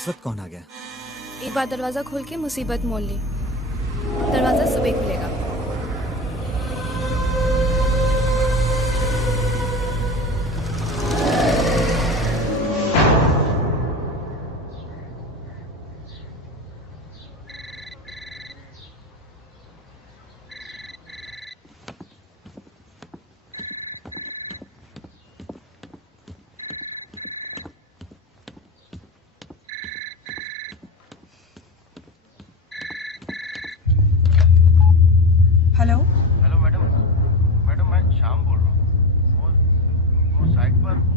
इस वक्त कौन आ गया? एक बार दरवाजा खोल के मुसीबत मोल ली। दरवाजा सुबह खुलेगा। हेलो हेलो मैडम मैं श्याम बोल रहा हूँ। वो साइट पर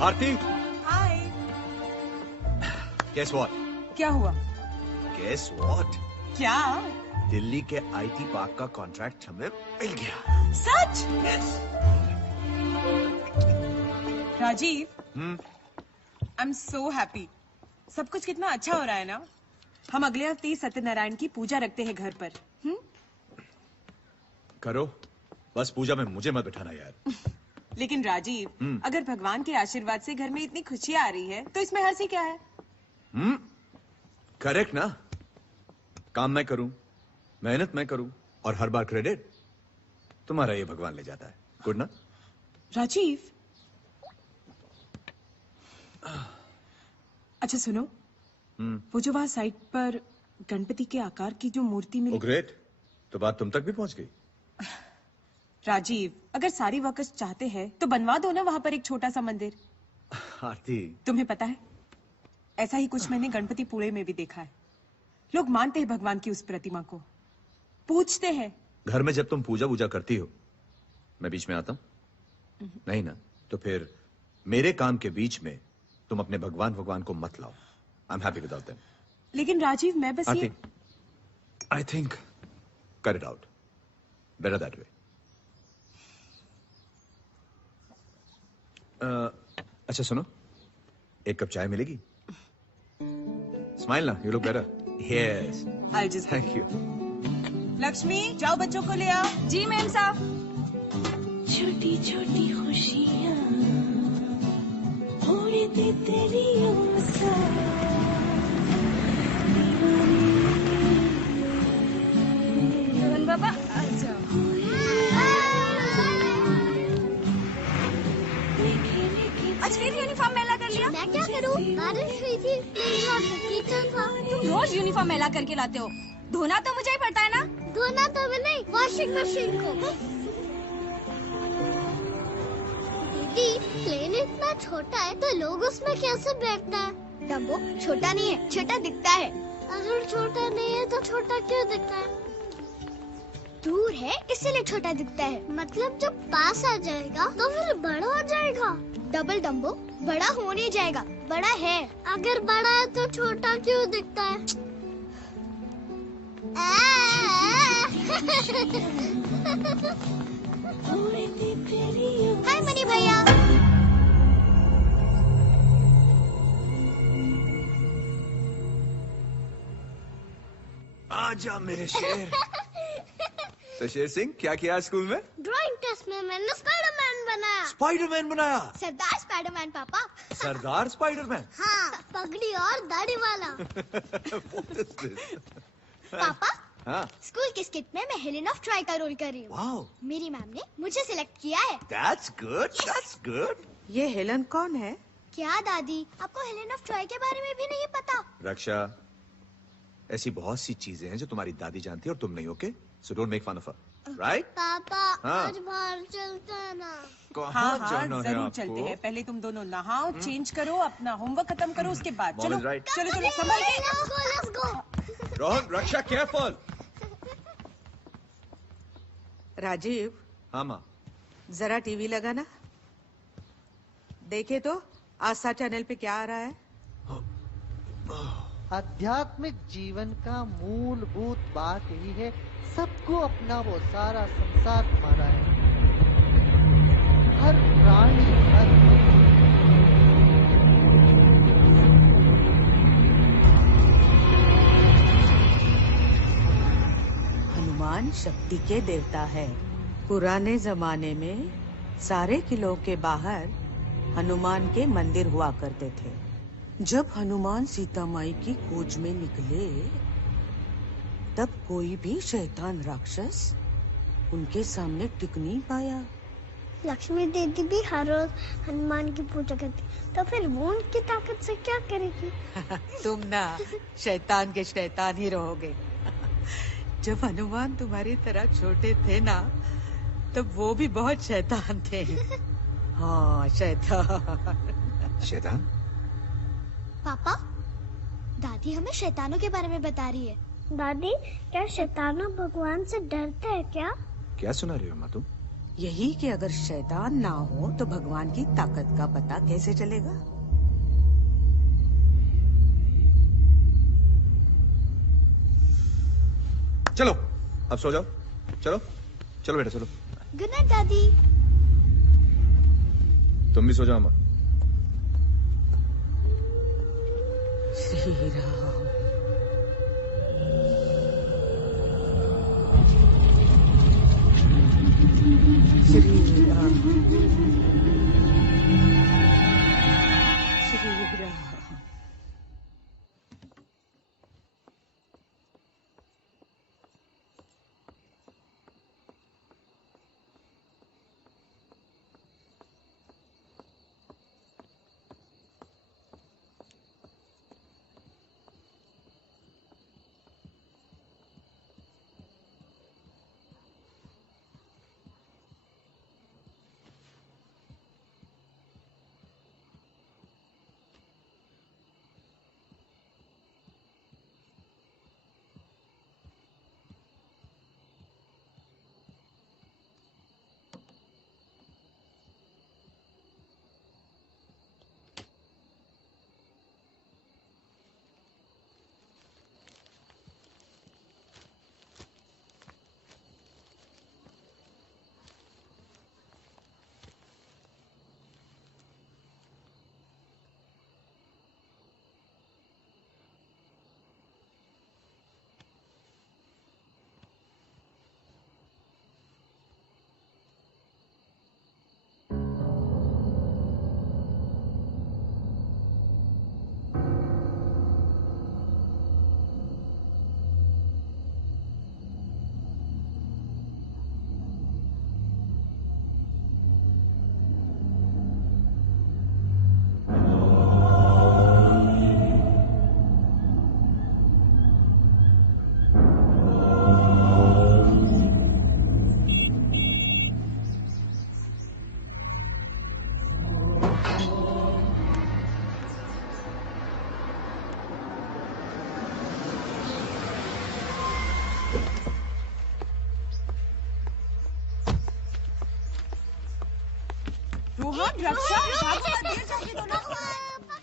आरती, हाय। guess what? क्या हुआ? Guess what? क्या? दिल्ली के आईटी पार्क का कॉन्ट्रैक्ट हमें मिल गया। सच? Yes. Rajeev, I am so happy. सब कुछ कितना अच्छा हो रहा है ना। हम अगले हफ्ते ही सत्यनारायण की पूजा रखते हैं घर पर। करो, बस पूजा में मुझे मत बिठाना यार। लेकिन राजीव, अगर भगवान के आशीर्वाद से घर में इतनी खुशियाँ आ रही है तो इसमें हंसी क्या है? करेक्ट ना। काम मैं करूं, मेहनत मैं करूं और हर बार क्रेडिट तुम्हारा ये भगवान ले जाता है। गुड ना? राजीव, अच्छा सुनो, वो जो वहाँ साइट पर गणपति के आकार की जो मूर्ति मिली। ग्रेट, तो बात तुम तक भी पहुंच गई। राजीव, अगर सारी वर्कर्स चाहते हैं तो बनवा दो ना वहाँ पर एक छोटा सा मंदिर। आरती, तुम्हें पता है, ऐसा ही कुछ मैंने गणपति पुणे में भी देखा है। लोग मानते हैं भगवान की उस प्रतिमा को, पूछते हैं। घर में जब तुम पूजा वूजा करती हो, मैं बीच में आता हूं? नहीं ना, तो फिर मेरे काम के बीच में तुम अपने भगवान को मत लाओ। I am happy without them. लेकिन राजीव, मैं बस ये I think cut it out, better that way. अच्छा सुनो, एक कप चाय मिलेगी? स्माइल ना, you look better. Yes, I just thank you. Lakshmi, जाओ बच्चों को ले आओ। जी मैम साहब। छोटी छोटी खुशियाँ हो रही थी तेरी रोहन बाबा आ जाओ। आज फिर यूनिफॉर्म मैला कर लिया। मैं क्या करूं? बारिश हुई थी, कीचड़ था। तुम रोज यूनिफॉर्म मैला करके लाते हो। धोना तो मुझे ही पड़ता है ना। धोना तो मैं नहीं, वॉशिंग मशीन को। दीदी, प्लेन इतना छोटा है तो लोग उसमें कैसे बैठते हैं? डम्बो, छोटा नहीं है, छोटा दिखता है। अगर छोटा नहीं है तो छोटा क्यों दिखता है? दूर है इसलिए छोटा दिखता है। मतलब जब पास आ जाएगा तो फिर बड़ा हो जाएगा। डबल डम्बो, बड़ा हो नहीं जाएगा, बड़ा है। अगर बड़ा है तो छोटा क्यों दिखता है? हाय मनी भैया। आजा मेरे शेर। तो शेर सिंह, क्या किया स्कूल में? ड्राइंग टेस्ट में मैंने स्पाइडरमैन बनाया। स्पाइडरमैन बनाया? सरदार स्पाइडरमैन पापा। सरदार स्पाइडरमैन? हाँ, पगड़ी और दाढ़ी वाला। What is this? पापा, हाँ? स्कूल की स्किट में मैं हेलेन ऑफ ट्रॉय का रोल कर रही हूँ। Wow. मेरी मैम ने मुझे सिलेक्ट किया है। That's good. That's good. ये हेलन कौन है? क्या दादी, आपको हेलेन ऑफ ट्रॉय के बारे में भी नहीं पता? रक्षा, ऐसी बहुत सी चीजें हैं जो तुम्हारी दादी जानती है और तुम नहीं। Okay, so don't make fun of her, right? पापा, हाँ? आज बाहर चलते हैं ना? हाँ हाँ, जरूर चलते हैं। पहले तुम दोनों नहाओ, चेंज करो, अपना होमवर्क खत्म करो, उसके बाद चलो। चलो चलो, संभल के। Let's go. Rohan, Raksha, careful. Rajeev. हाँ माँ। जरा टीवी लगाना, देखे तो आस्था चैनल पे क्या आ रहा है। आध्यात्मिक जीवन का मूलभूत बात यही है, सबको अपना वो सारा संसार तुम्हारा है। हर प्राणी, हर हनुमान शक्ति के देवता है। पुराने जमाने में सारे किलों के बाहर हनुमान के मंदिर हुआ करते थे। जब हनुमान सीता माई की खोज में निकले, तब कोई भी शैतान राक्षस उनके सामने टिक नहीं पाया। लक्ष्मी दीदी भी हर रोज हनुमान की पूजा करती, तो फिर वो उनकी ताकत से क्या करेगी? तुम ना शैतान के शैतान ही रहोगे। जब हनुमान तुम्हारी तरह छोटे थे ना, तब वो भी बहुत शैतान थे। हाँ, शैतान। शैतान? पापा, दादी हमें शैतानों के बारे में बता रही है। दादी, क्या शैतान भगवान से डरते हैं क्या? क्या सुना रही हो माँ तुम? यही कि अगर शैतान ना हो तो भगवान की ताकत का पता कैसे चलेगा? चलो अब सो जाओ। चलो चलो बेटा चलो। गुड नाइट दादी। तुम भी सो जाओ माँ। श्री राम। श्री राम। श्री राम।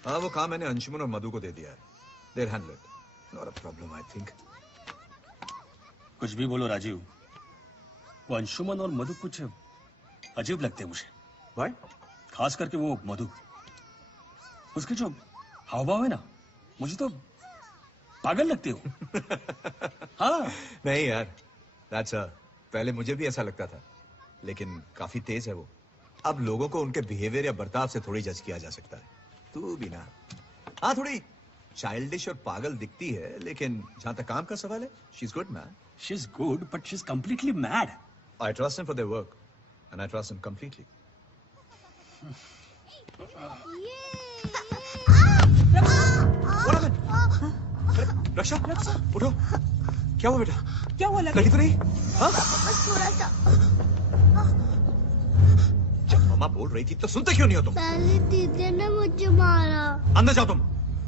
हाँ, वो काम मैंने अंशुमन और मधु को दे दिया है। They'll handle it. Not a problem, I think. कुछ भी बोलो राजीव, वो अंशुमन और मधु कुछ अजीब लगते हैं मुझे। Why? खास करके वो मधु, उसके जो हावभाव है ना, मुझे तो पागल लगते हो। हाँ। नहीं यार, पहले मुझे भी ऐसा लगता था, लेकिन काफी तेज है वो। अब लोगों को उनके बिहेवियर या बर्ताव से थोड़ी जज किया जा सकता है। तू भी ना, हाँ थोड़ी चाइल्डिश और पागल दिखती है, लेकिन जहां तक काम का सवाल है, she is good man. She is good, but she is completely mad. I trust them for their work, and I trust them completely. रक्षा, उठो। क्या हुआ बेटा? क्या हुआ? लगी तो नहीं? हाँ? थोड़ा सा। जब मम्मा बोल रही थी तो सुनते क्यों नहीं हो तुम? पहले दीदी ने मुझे मारा। अंदर जाओ तुम,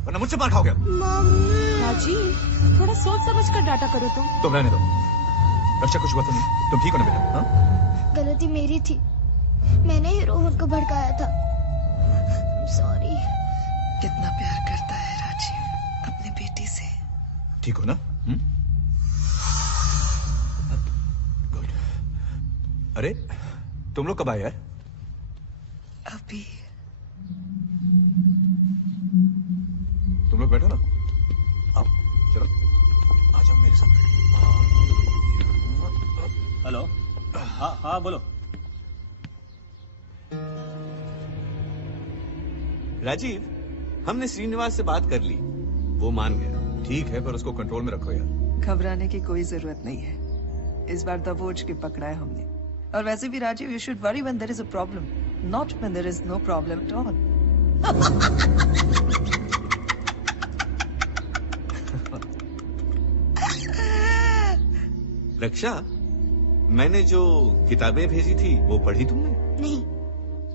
वरना मुझसे मार खाओगे। मम्मी। राजीव, थोड़ा सोच समझ कर डाटा करो तुम रहने दो। रक्षा, कुछ हुआ तुम ठीक हो ना बेटा? हाँ? गलती मेरी थी, मैंने ही रोहन को भड़काया था। सॉरी। कितना प्यार करता है राजीव अपनी बेटी से। ठीक हो ना? गुड। अरे तुम लोग कब आए यार? अभी। तुम लोग बैठो ना, आओ चलो आ जाओ मेरे साथ। हेलो। हाँ हाँ बोलो। राजीव, हमने श्रीनिवास से बात कर ली, वो मान गया। ठीक है पर उसको कंट्रोल में रखो यार। घबराने की कोई जरूरत नहीं है, इस बार दबोच के पकड़ा है हमने। और वैसे भी Rajiv, you should worry when there is a problem, not when there is no problem at all. Raksha, मैंने जो किताबें भेजी थी वो पढ़ी तुमने? नहीं,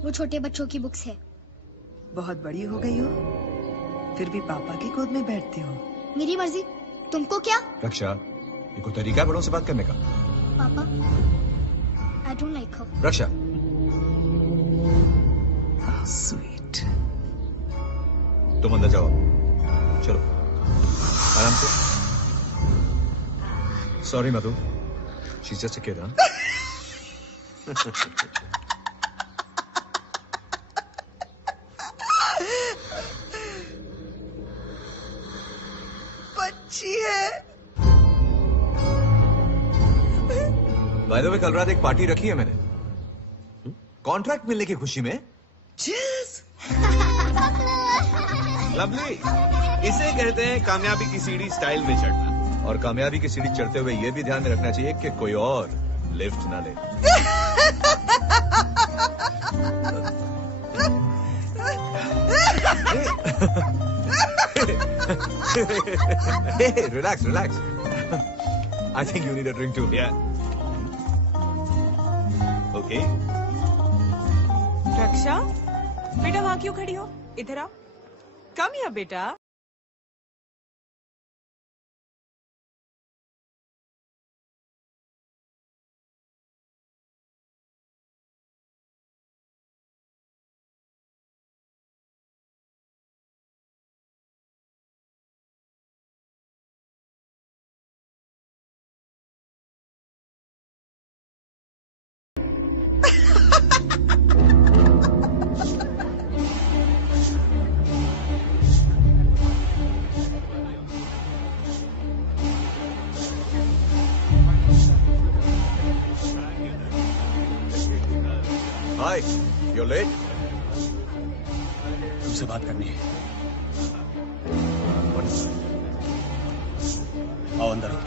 वो छोटे बच्चों की बुक्स है। बहुत बड़ी हो गई हो, फिर भी पापा की गोद में बैठती हो। मेरी मर्जी, तुमको क्या? रक्षा, ये कोई तरीका है बड़ों से बात करने का? पापा, I don't like her. Raksha, sweet. तुम अंदर जाओ, चलो आराम से। Sorry Madhu, she just a kid, huh? बच्ची है। बाय द वे, कल रात एक पार्टी रखी है मैंने, कॉन्ट्रैक्ट मिलने की खुशी में। लवली, इसे कहते हैं कामयाबी की सीढ़ी स्टाइल में चढ़ना। और कामयाबी की सीढ़ी चढ़ते हुए ये भी ध्यान में रखना चाहिए कि कोई और लिफ्ट ना ले। Hey, relax, relax. I think you need a drink too. Yeah. Okay. रक्षा, बेटा वहाँ क्यों खड़ी हो? इधर आओ। कम या बेटा। Hi, you're late. तुमसे बात करनी है। आओ अंदर आओ।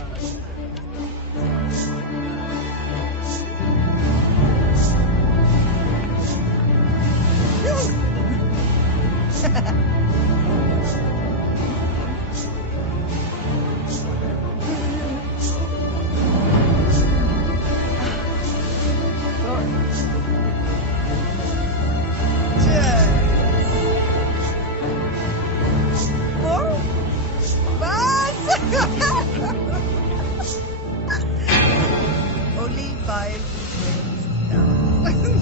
Only 5 minutes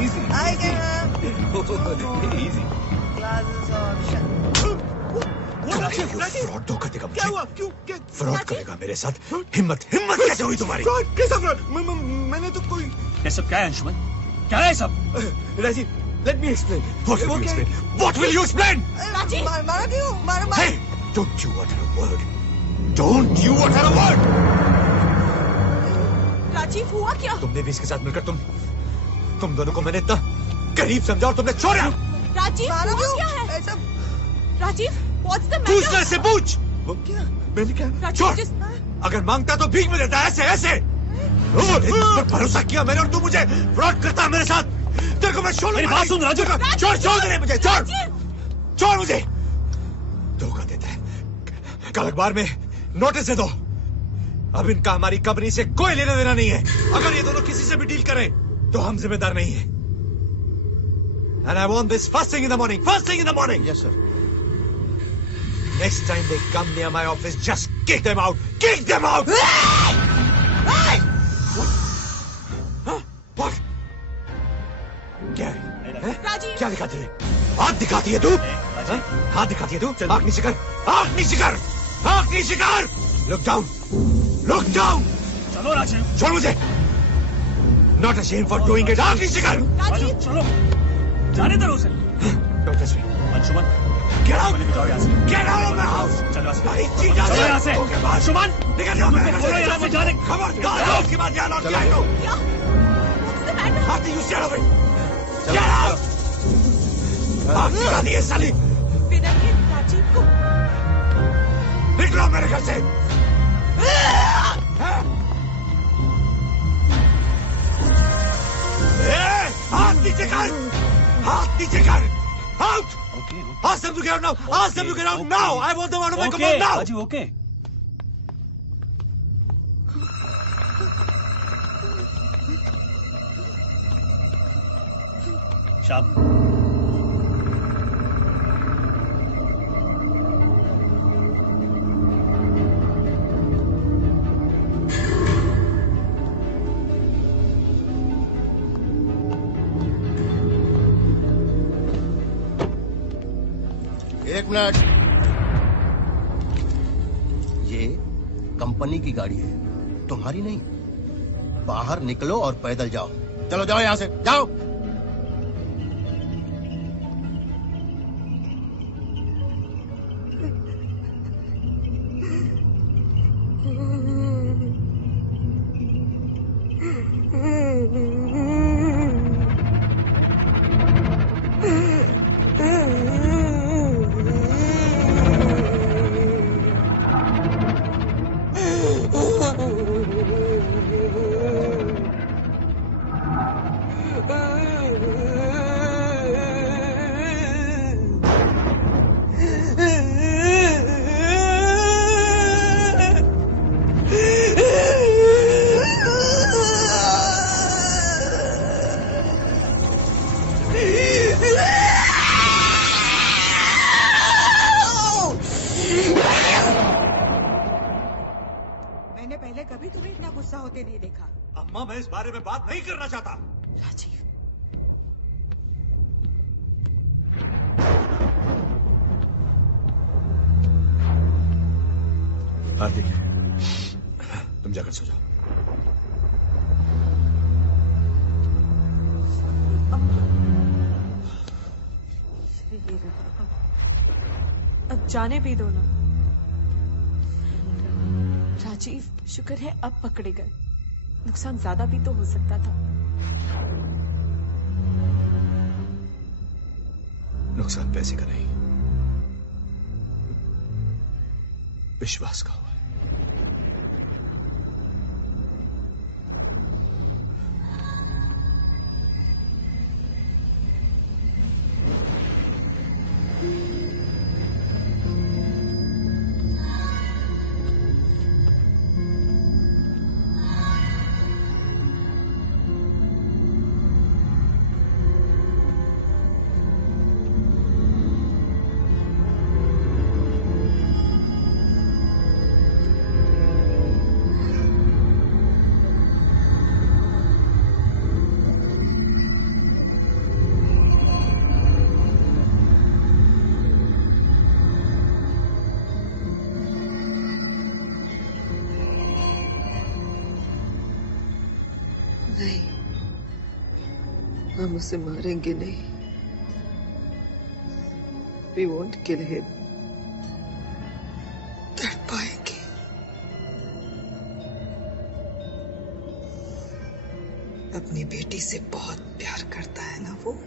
Easy. I get Easy. glasses on. Fraud धोखा देगा मुझे। क्या हुआ? क्यों? फ्रॉड करेगा मेरे साथ? हिम्मत कैसे हुई तुम्हारी? फ्रॉड? कैसा फ्रॉड? मैंने तो कोई। ये सब क्या है अंशुमन? क्या है सब? Rajiv, let me explain. What will you explain? What will you explain? Rajiv, मारा क्यों? मारा। Hey, don't you utter a word. Don't you utter a word. Rajiv, हुआ क्या? तुमने भी इसके साथ मिलकर तुम दोनों को मैंने इतना करीब समझा और तुमने छोड़ा। राजीव, हुआ क्या है? Rajiv, what's the matter? पूछना से पूछ। क्या? मैंने क्या? छोड़। अगर मांगता तो भीख में देता, ऐसे। भरोसा किया मैंने और तू मुझे फ्रॉड करता है मेरे साथ। तेरे को मैं छोड़। मेरी बात सुन राजू। छोड़ दे मुझे, छोड़ मुझे। धोखा देता है। कल अखबार में नोटिस दे दो। अब इनका हमारी कंपनी से कोई लेना देना नहीं है। अगर ये दोनों किसी से भी डील करें तो हम जिम्मेदार नहीं है। And I want this first thing in the morning. First thing in the morning. Yes, sir. Next time they come near my office, just kick them out. Kick them out. What? Huh? What? Rajiv क्या दिखाती है? हाथ दिखाती है तू? हाँ? हाथ दिखाती है तू? आँख नीचे कर, आँख नीचे कर, आँख नीचे कर। Look down, look down. चलो राजीव, छोड़ मुझे। Not ashamed for doing it. आँख नीचे कर। राजीव चलो, जाने दो उसे। Don't touch me. Anshuman, Get out. जाओ यहाँ से। Get out of my house. चलो यहाँ से। सारी चीज़ आ चलो यहाँ से। अंशुमन, निकल जाओ मेरे घर से। यहाँ से जाने। खबरदार उसके बाद यहाँ लौट के आए तो। Nothing you said of it. Get out. आँख दिखा दी है साली। बिना के राजीव को निकलो मेरे घर से। हाथ नीचे कर, हाथ नीचे कर। Out. Ask them to get out now. Ask them to get out now. I want them out of my compound now. Rajeev okay. शाम। एक मिनट। ये कंपनी की गाड़ी है, तुम्हारी नहीं। बाहर निकलो और पैदल जाओ। चलो जाओ यहाँ से, जाओ। मैंने पहले कभी तुम्हें इतना गुस्सा होते नहीं देखा। अम्मा, मैं इस बारे में बात नहीं करना चाहता। राजीव, हार्दिक, तुम जाकर सो जाओ। अब जाने भी दो ना। राजीव, शुक्र है अब पकड़े गए, नुकसान ज्यादा भी तो हो सकता था। नुकसान पैसे का नहीं, विश्वास का हुआ है। नहीं, हम उसे मारेंगे नहीं। We won't kill him. तड़पाएंगे। अपनी बेटी से बहुत प्यार करता है ना वो।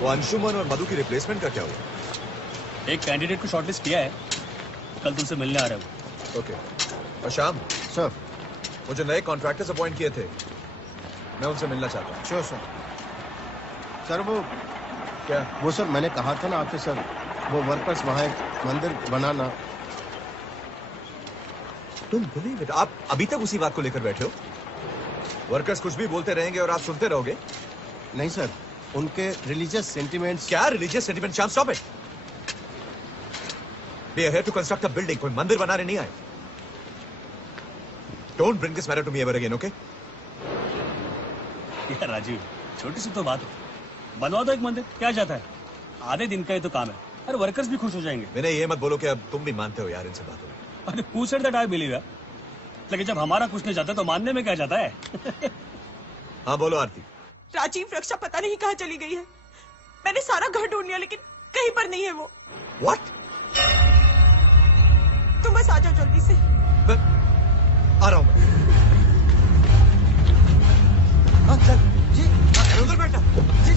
वो अंशुमन और मधु की रिप्लेसमेंट का क्या हुआ? एक कैंडिडेट को शॉर्टलिस्ट किया है, कल तुमसे मिलने आ रहा है वो। ओके। और शाम सर। वो जो नए कॉन्ट्रैक्टर्स अपॉइंट किए थे, मैं उनसे मिलना चाहता हूँ। Sure sir. सर वो क्या? वो सर मैंने कहा था ना आपसे सर, वो वर्कर्स वहाँ एक मंदिर बनाना। तुम बिलीव इट, आप अभी तक उसी बात को लेकर बैठे हो? वर्कर्स कुछ भी बोलते रहेंगे और आप सुनते रहोगे? नहीं सर, उनके रिलीजियस सेंटिमेंट्स। क्या रिलीजियस सेंटिमेंट? शाम stop it. We are here to construct a building, कोई मंदिर बनाने नहीं आए। Don't bring this matter to me ever again, okay? यार राजीव, छोटी सी तो बात है, बनवा दो एक मंदिर, क्या जाता है? आधे दिन का ही तो काम है, अरे वर्कर्स भी खुश हो जाएंगे। मैंने ये मत बोलो कि अब तुम भी मानते हो यार इन सब बातों में। अरे who said that I believe है? लेकिन जब हमारा कुछ नहीं जाता तो मानने में क्या जाता है? हाँ बोलो आरती। राजीव, रक्षा पता नहीं कहाँ चली गई है। मैंने सारा घर ढूंढ लिया लेकिन कहीं पर नहीं है वो। What? तुम बस आ जाओ जल्दी से। आ रहा हूँ मैं। हाँ चल जी, उधर बैठा जी।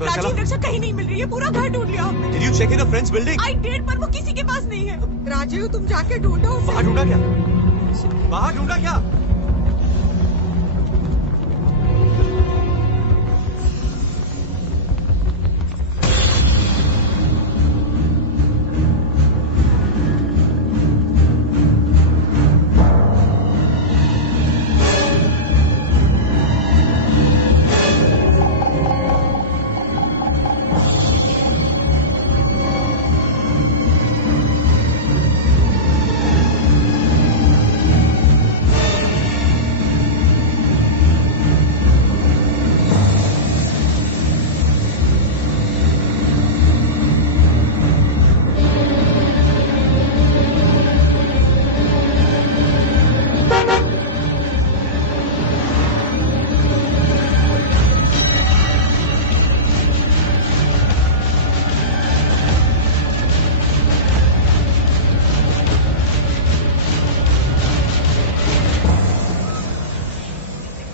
राजीव, रक्षा कहीं नहीं मिल रही है, पूरा घर ढूंढ लिया हमने। Did you check in a friend's building? I did, पर वो किसी के पास नहीं है। राजीव, तुम जाके ढूंढो उसे। बाहर ढूंढा क्या? बाहर ढूंढा क्या?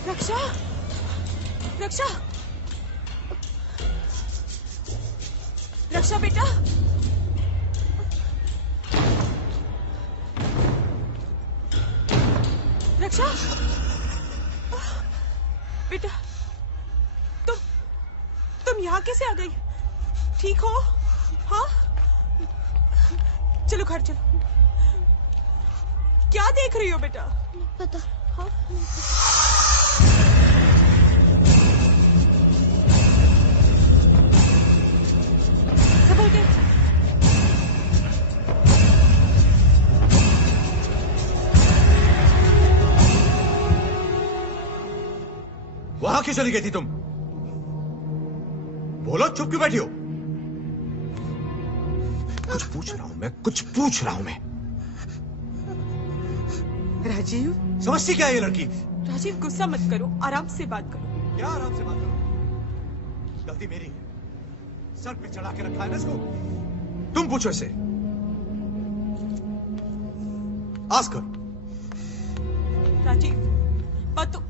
रक्षा, रक्षा, रक्षा बेटा, रक्षा, बेटा, तुम यहाँ कैसे आ गई? ठीक हो? हाँ, चलो घर चलो। क्या देख रही हो बेटा? पता। हाँ? संभल के। वहां क्यों चली गई थी तुम? बोलो, चुप क्यों बैठी हो? कुछ पूछ रहा हूं मैं, कुछ पूछ रहा हूं मैं। राजीव, समझती क्या है ये लड़की? राजीव, गुस्सा मत करो, आराम से बात करो। क्या आराम से बात करो? गलती मेरी है, सर पे चढ़ा के रखा है ना इसको। तुम पूछो इसे, आस्क कर। राजीव, बात तो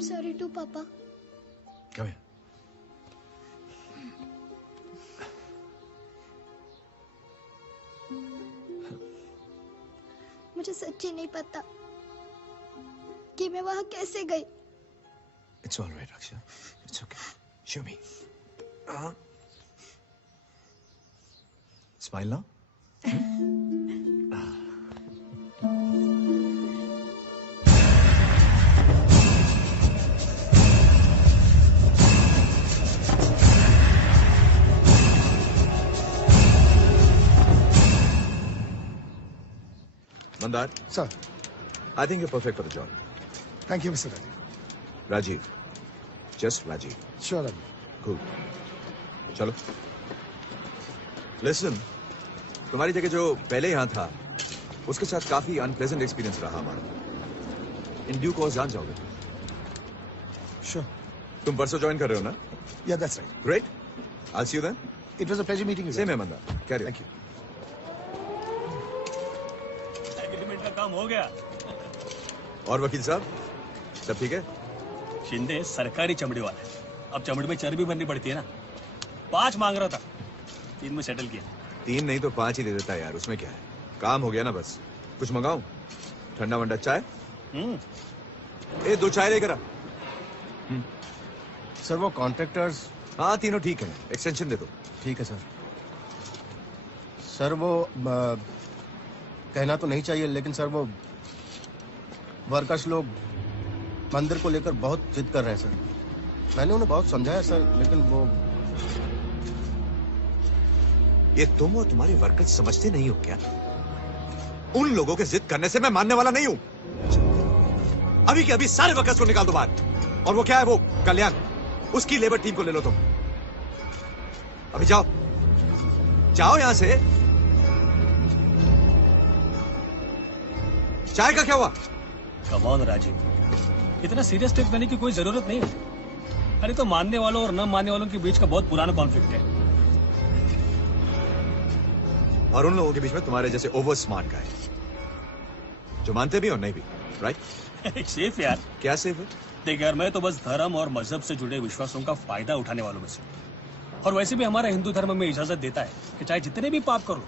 I'm sorry too, Papa. Come here. मुझे सच्ची नहीं पता कि मैं वहाँ कैसे गई. It's all right, Raksha. It's okay. Show me. Smile now. Mandar, Sir. I think you're perfect for the job. Thank you, Mr. Rajiv. Rajiv. Just Rajiv. Sure, Rajiv. Cool. चलो. Listen, तुम्हारी जगह जो पहले यहाँ था, उसके साथ काफी अनप्लेजेंट एक्सपीरियंस रहा हमारा. इन ड्यू कोर्स जान जाओगे. Sure. तुम परसों ज्वाइन कर रहे हो ना? Yeah, that's right. Great. I'll see you then. It was a pleasure meeting you. Same है मंदा. Carry on. Thank you. Agreement का काम हो गया. और वकील साहब, सब ठीक है? शिंदे सरकारी चमड़ी वाला है. अब चमड़ी में चर्बी भरनी पड़ती है ना. 5 मांग रहा था, 3 में सेटल किया. 3 नहीं तो 5 ही दे देता यार. उसमें क्या है? काम हो गया ना बस. कुछ मंगाऊं? ठंडा वंडा चाय? ए 2 चाय लेकर आ. सर वो कॉन्ट्रैक्टर्स. हाँ तीनों ठीक है. एक्सटेंशन दे दो. ठीक है सर. सर वो कहना तो नहीं चाहिए लेकिन सर वो वर्कर्स लोग मंदिर को लेकर बहुत जिद कर रहे हैं सर. मैंने उन्हें बहुत समझाया सर लेकिन वो. ये तुम और तुम्हारे वर्कर्स समझते नहीं हो क्या? उन लोगों के जिद करने से मैं मानने वाला नहीं हूं. अभी के अभी सारे वर्कर्स को निकाल दो बाहर. और वो क्या है वो कल्याण, उसकी लेबर टीम को ले लो तुम. अभी जाओ, जाओ यहां से. चाय का क्या हुआ? कम ऑन राजीव, इतना सीरियस स्टेप लेने की कोई जरूरत नहीं है. अरे तो मानने वालों और न मानने वालों के बीच का बहुत पुराना कॉन्फ्लिक्ट है. और उन लोगों के बीच में तुम्हारे जैसे ओवर स्मार्ट गाय जो मानते भी और नहीं भी. राइट? सेफ यार. क्या सेफ है? देख यार, मैं तो बस धर्म और मजहब से जुड़े विश्वासों का फायदा उठाने वालों में से. और वैसे भी हमारा हिंदू धर्म में इजाजत देता है कि चाहे जितने भी पाप करो,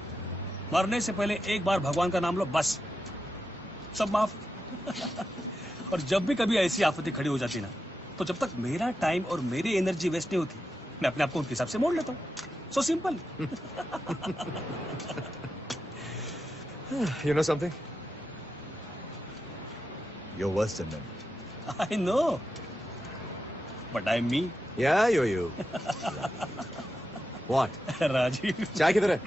मरने से पहले एक बार भगवान का नाम लो, बस सब माफ. और जब भी कभी ऐसी आफतें खड़ी हो जाती ना, तो जब तक मेरा टाइम और मेरी एनर्जी वेस्ट नहीं होती, मैं अपने आप को उनके हिसाब से मोड़ लेता हूँ. So simple. You know something? You're worse than them. I know, but I'm me. Yeah, you're you. What? Rajeev, चाय किधर है?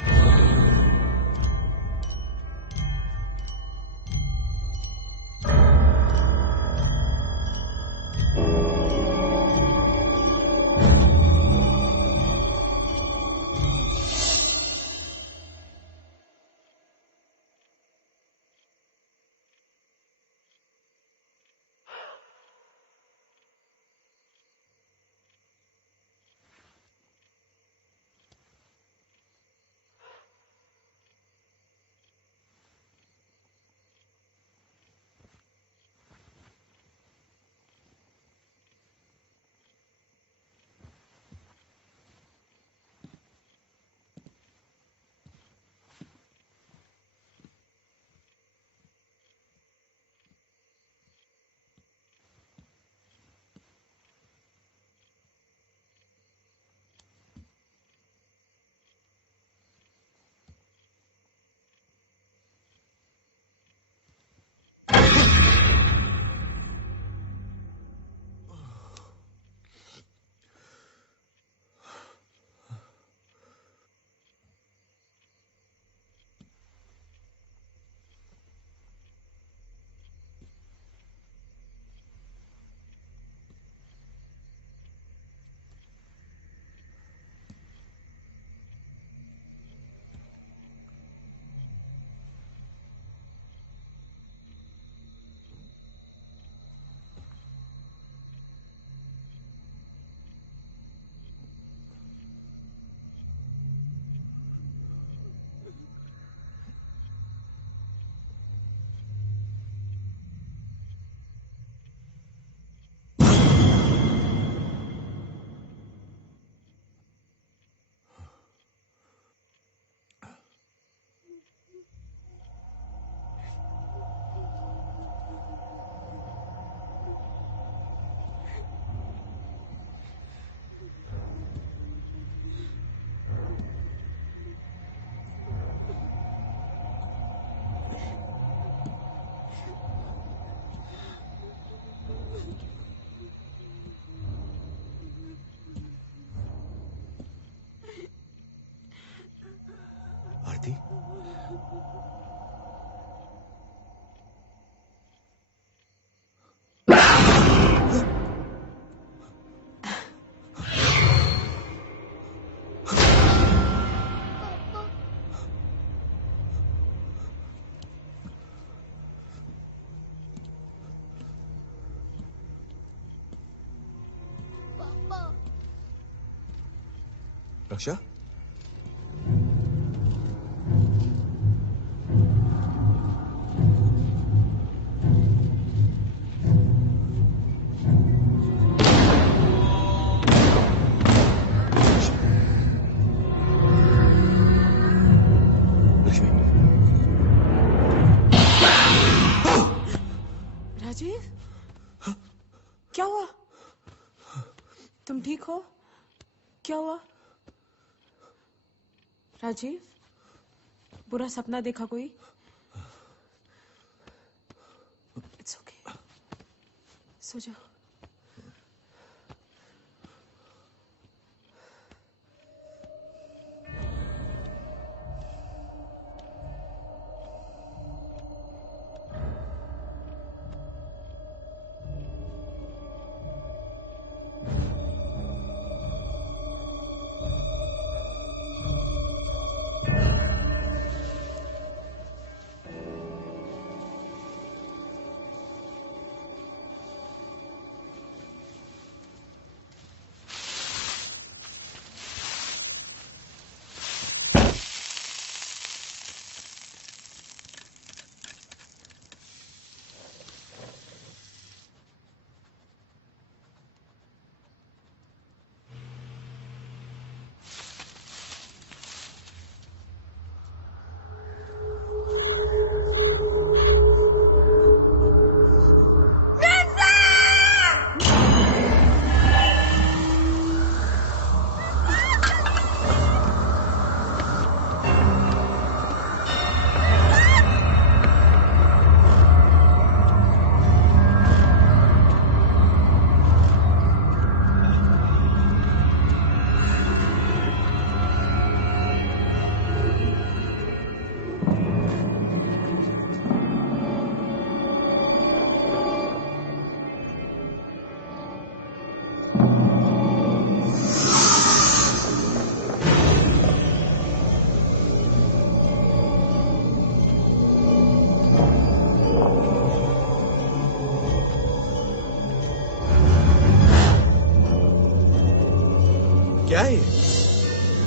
रक्षा? राजीव, क्या हुआ? तुम ठीक हो? क्या हुआ? राजीव, बुरा सपना देखा कोई? इट्स ओके, सो जाओ। क्या है?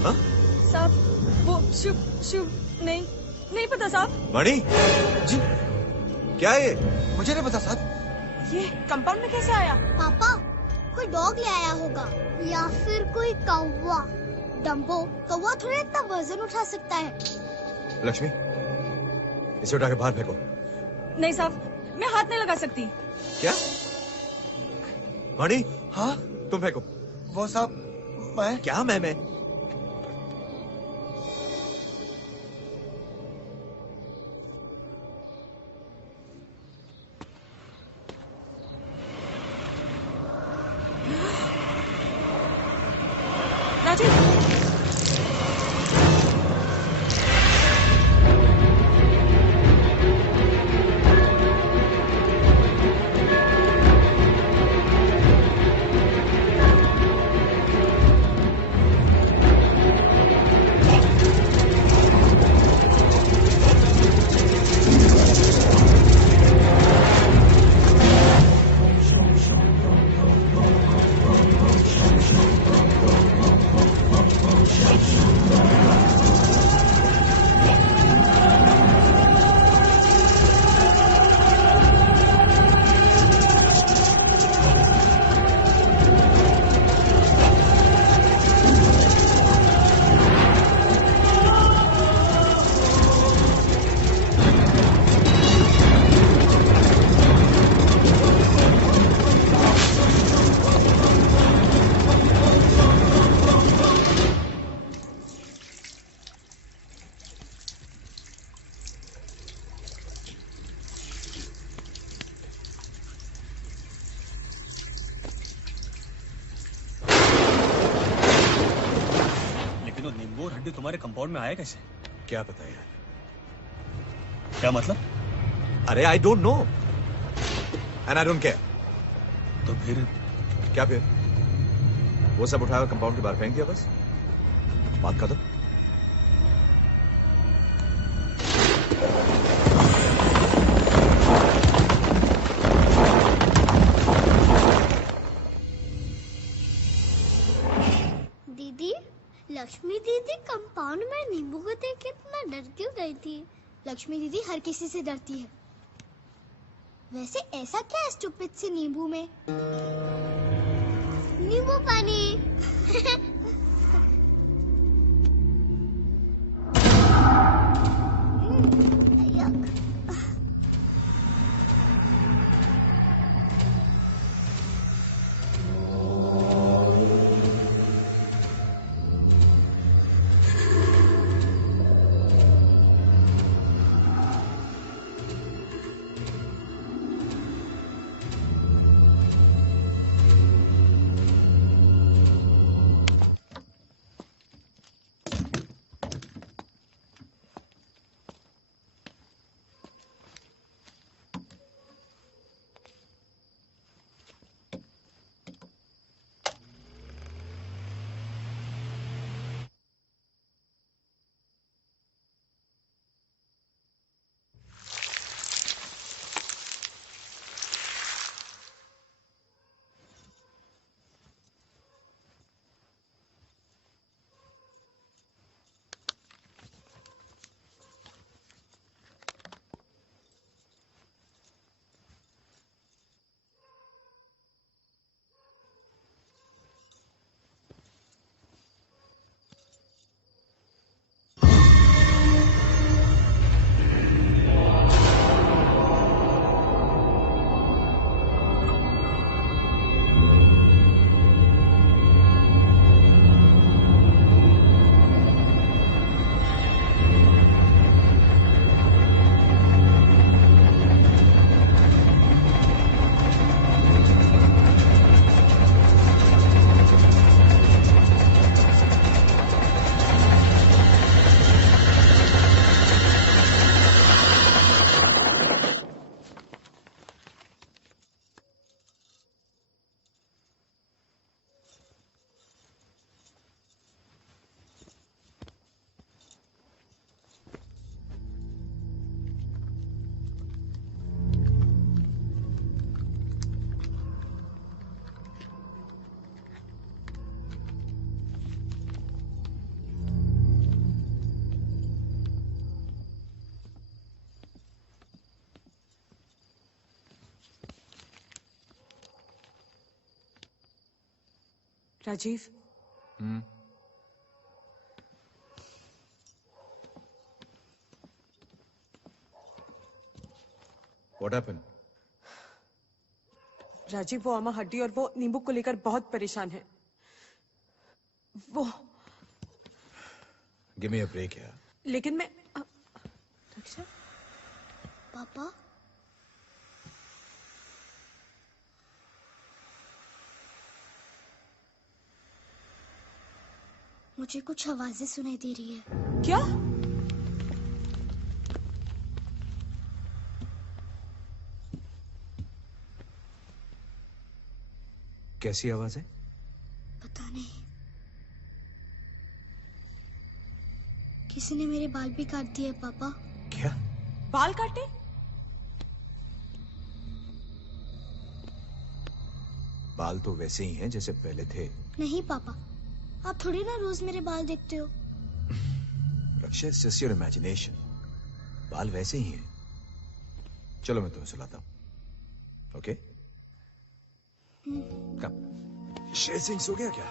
हाँ? साहब, वो शुभ नहीं पता साहब। मणि जी, क्या है? मुझे नहीं पता साहब। ये कंपाउंड में कैसे आया? पापा, कोई डॉग ले आया होगा या फिर कोई कौवा। डम्बो, कौवा थोड़ा इतना वजन उठा सकता है। लक्ष्मी, इसे उठा के बाहर फेंको। नहीं साहब, मैं हाथ नहीं लगा सकती। क्या? मणि, हाँ तुम फेंको। वो साहब, मैं क्या मैं राजीव, तुम्हारे कंपाउंड में आया कैसे? क्या पता यार। क्या मतलब? अरे I don't know and I don't care. तो फिर क्या फिर? वो सब उठाया कंपाउंड के बाहर फेंक दिया, बस बात खत्म। लक्ष्मी दीदी कंपाउंड में नींबू को देख के इतना डर क्यों गई थी? लक्ष्मी दीदी हर किसी से डरती है। वैसे ऐसा क्या है स्टूपिड सी नींबू में? नींबू पानी। Rajiv, What happened? राजीव, वो अम्मा हड्डी और वो नींबू को लेकर बहुत परेशान है। वो Give me a break यार। लेकिन मैं रक्षा, पापा मुझे कुछ आवाजें सुनाई दे रही है। क्या? कैसी आवाज है? पता नहीं, किसी ने मेरे बाल भी काट दिए पापा। क्या? बाल काटे? बाल तो वैसे ही हैं जैसे पहले थे। नहीं पापा, आप थोड़ी ना रोज मेरे बाल देखते हो। रक्षा, it's just your imagination। बाल वैसे ही हैं। चलो मैं तुम्हें सुलाता हूँ। ओके? कम। शेर सिंह सो गया क्या?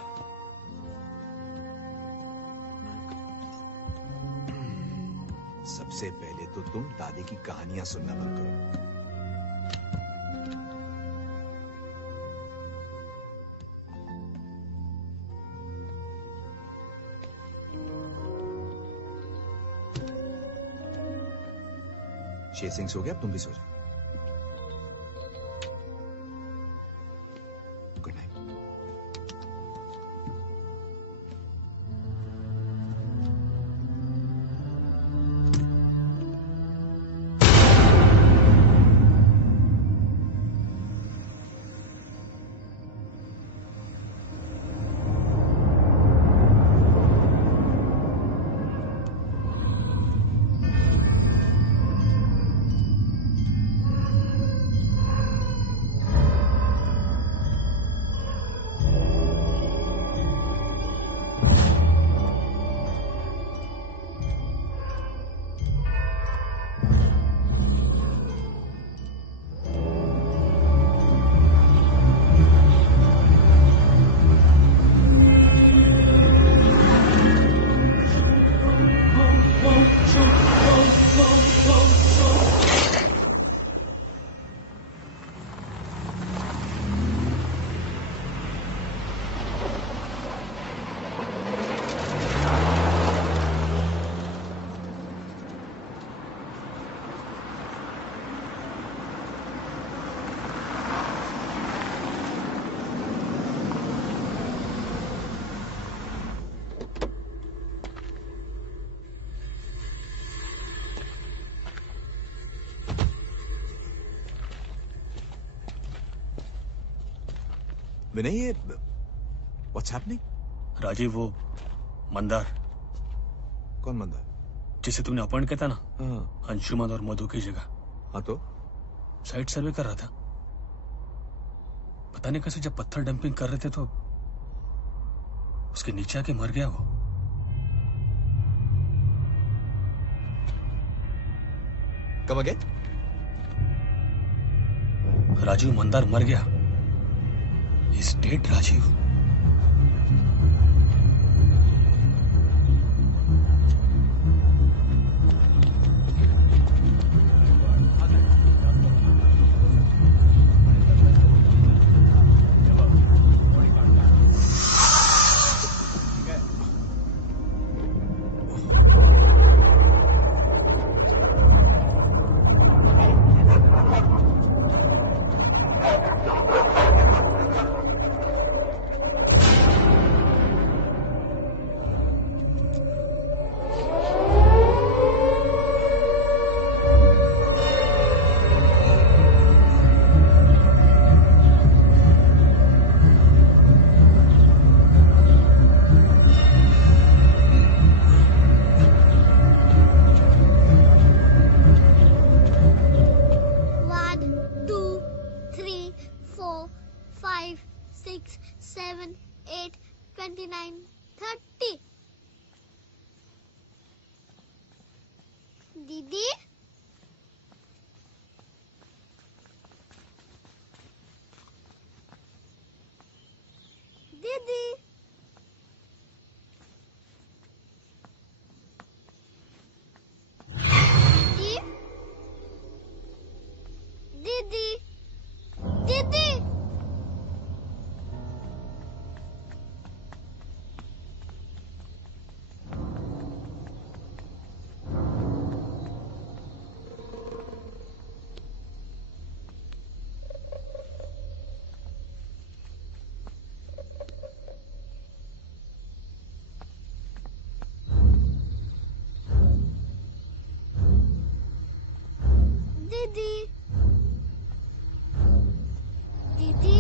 सबसे पहले तो तुम दादी की कहानियां सुनना बंद करो। शेर सिंह सो गया, अब तुम भी सो जाओ। Good night. विनय, ये व्हाट्स हैपनिंग? राजीव, वो मंदार। कौन मंदार? जिसे तुमने अपॉइंट किया था ना, हाँ। अंशुमन और मधु की जगह। हाँ तो साइट सर्वे कर रहा था। पता नहीं कैसे जब पत्थर डंपिंग कर रहे थे तो उसके नीचे आके मर गया वो। कब अगेन? राजीव, मंदार मर गया। Is dead Rajeev. दीदी, दीदी, दीदी, दीदी, दीदी। दीदी, दीदी,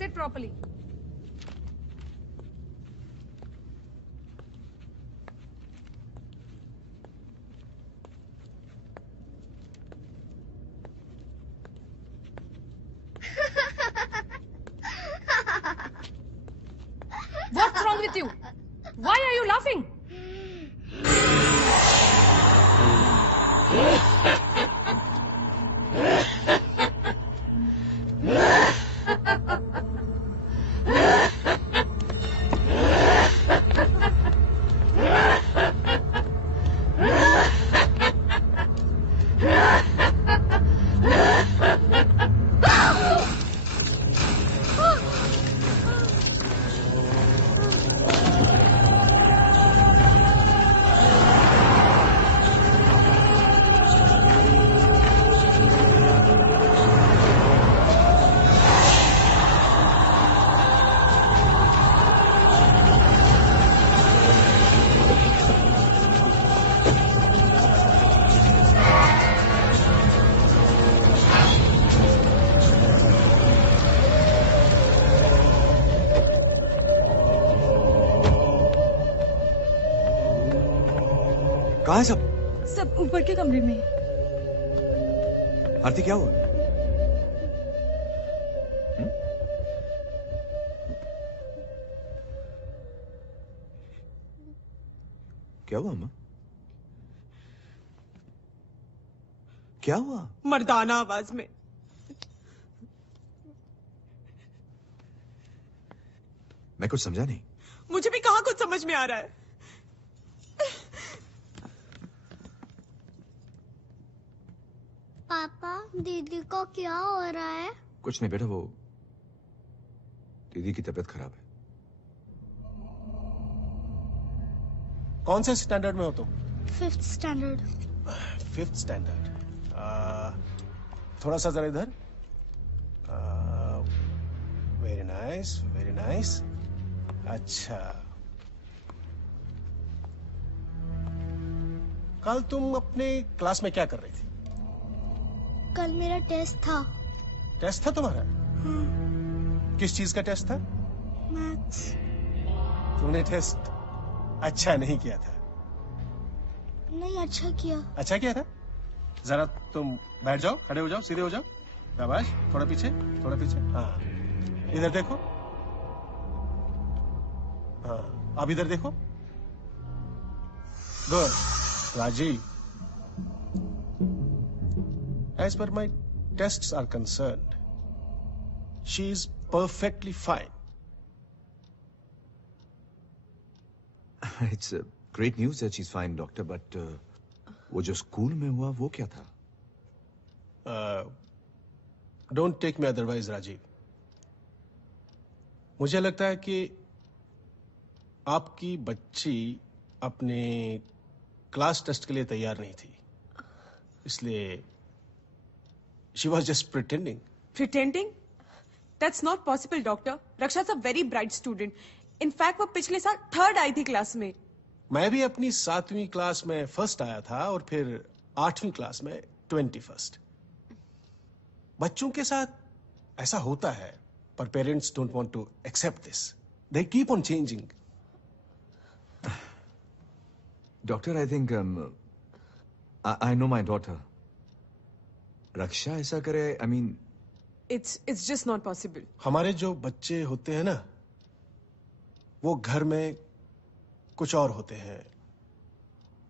Sit properly. कहाँ है सब? सब ऊपर के कमरे में। आरती क्या हुआ? क्या हुआ अम्मा? क्या हुआ? मर्दाना आवाज में। मैं कुछ समझा नहीं। मुझे भी कहाँ कुछ समझ में आ रहा है। पापा, दीदी को क्या हो रहा है? कुछ नहीं बेटा, वो दीदी की तबीयत खराब है। कौन से स्टैंडर्ड में हो तुम? 5th standard. 5th standard. थोड़ा सा जरा इधर। Very nice, very nice. अच्छा, कल तुम अपने क्लास में क्या कर रही थी? कल मेरा टेस्ट था। टेस्ट था तुम्हारा? किस चीज का टेस्ट था? मैथ्स। तुमने टेस्ट अच्छा नहीं किया था। नहीं, अच्छा किया। अच्छा किया था? जरा तुम बैठ जाओ, खड़े हो जाओ, सीधे हो जाओ। शाबाश, थोड़ा पीछे, थोड़ा पीछे। हाँ, इधर देखो। हाँ, अब इधर देखो। Good. Rajeev, as per my tests are concerned, she is perfectly fine. It's great news that she's fine, doctor. But वो जो स्कूल में हुआ वो क्या था? Don't take me otherwise, Rajiv. मुझे लगता है कि आपकी बच्ची अपने क्लास टेस्ट के लिए तैयार नहीं थी, इसलिए she was just pretending. Pretending? That's not possible, doctor. Raksha's a very bright student. In fact, वो पिछले साल 3rd आई थी क्लास में। मैं भी अपनी 7वीं क्लास में फर्स्ट आया था और फिर 8वीं क्लास में 21st। बच्चों के साथ ऐसा होता है, पर parents don't want to accept this. They keep on changing. Doctor, I think I know my daughter. Raksha ऐसा करे, I mean It's just not possible. हमारे जो बच्चे होते हैं ना, वो घर में कुछ और होते हैं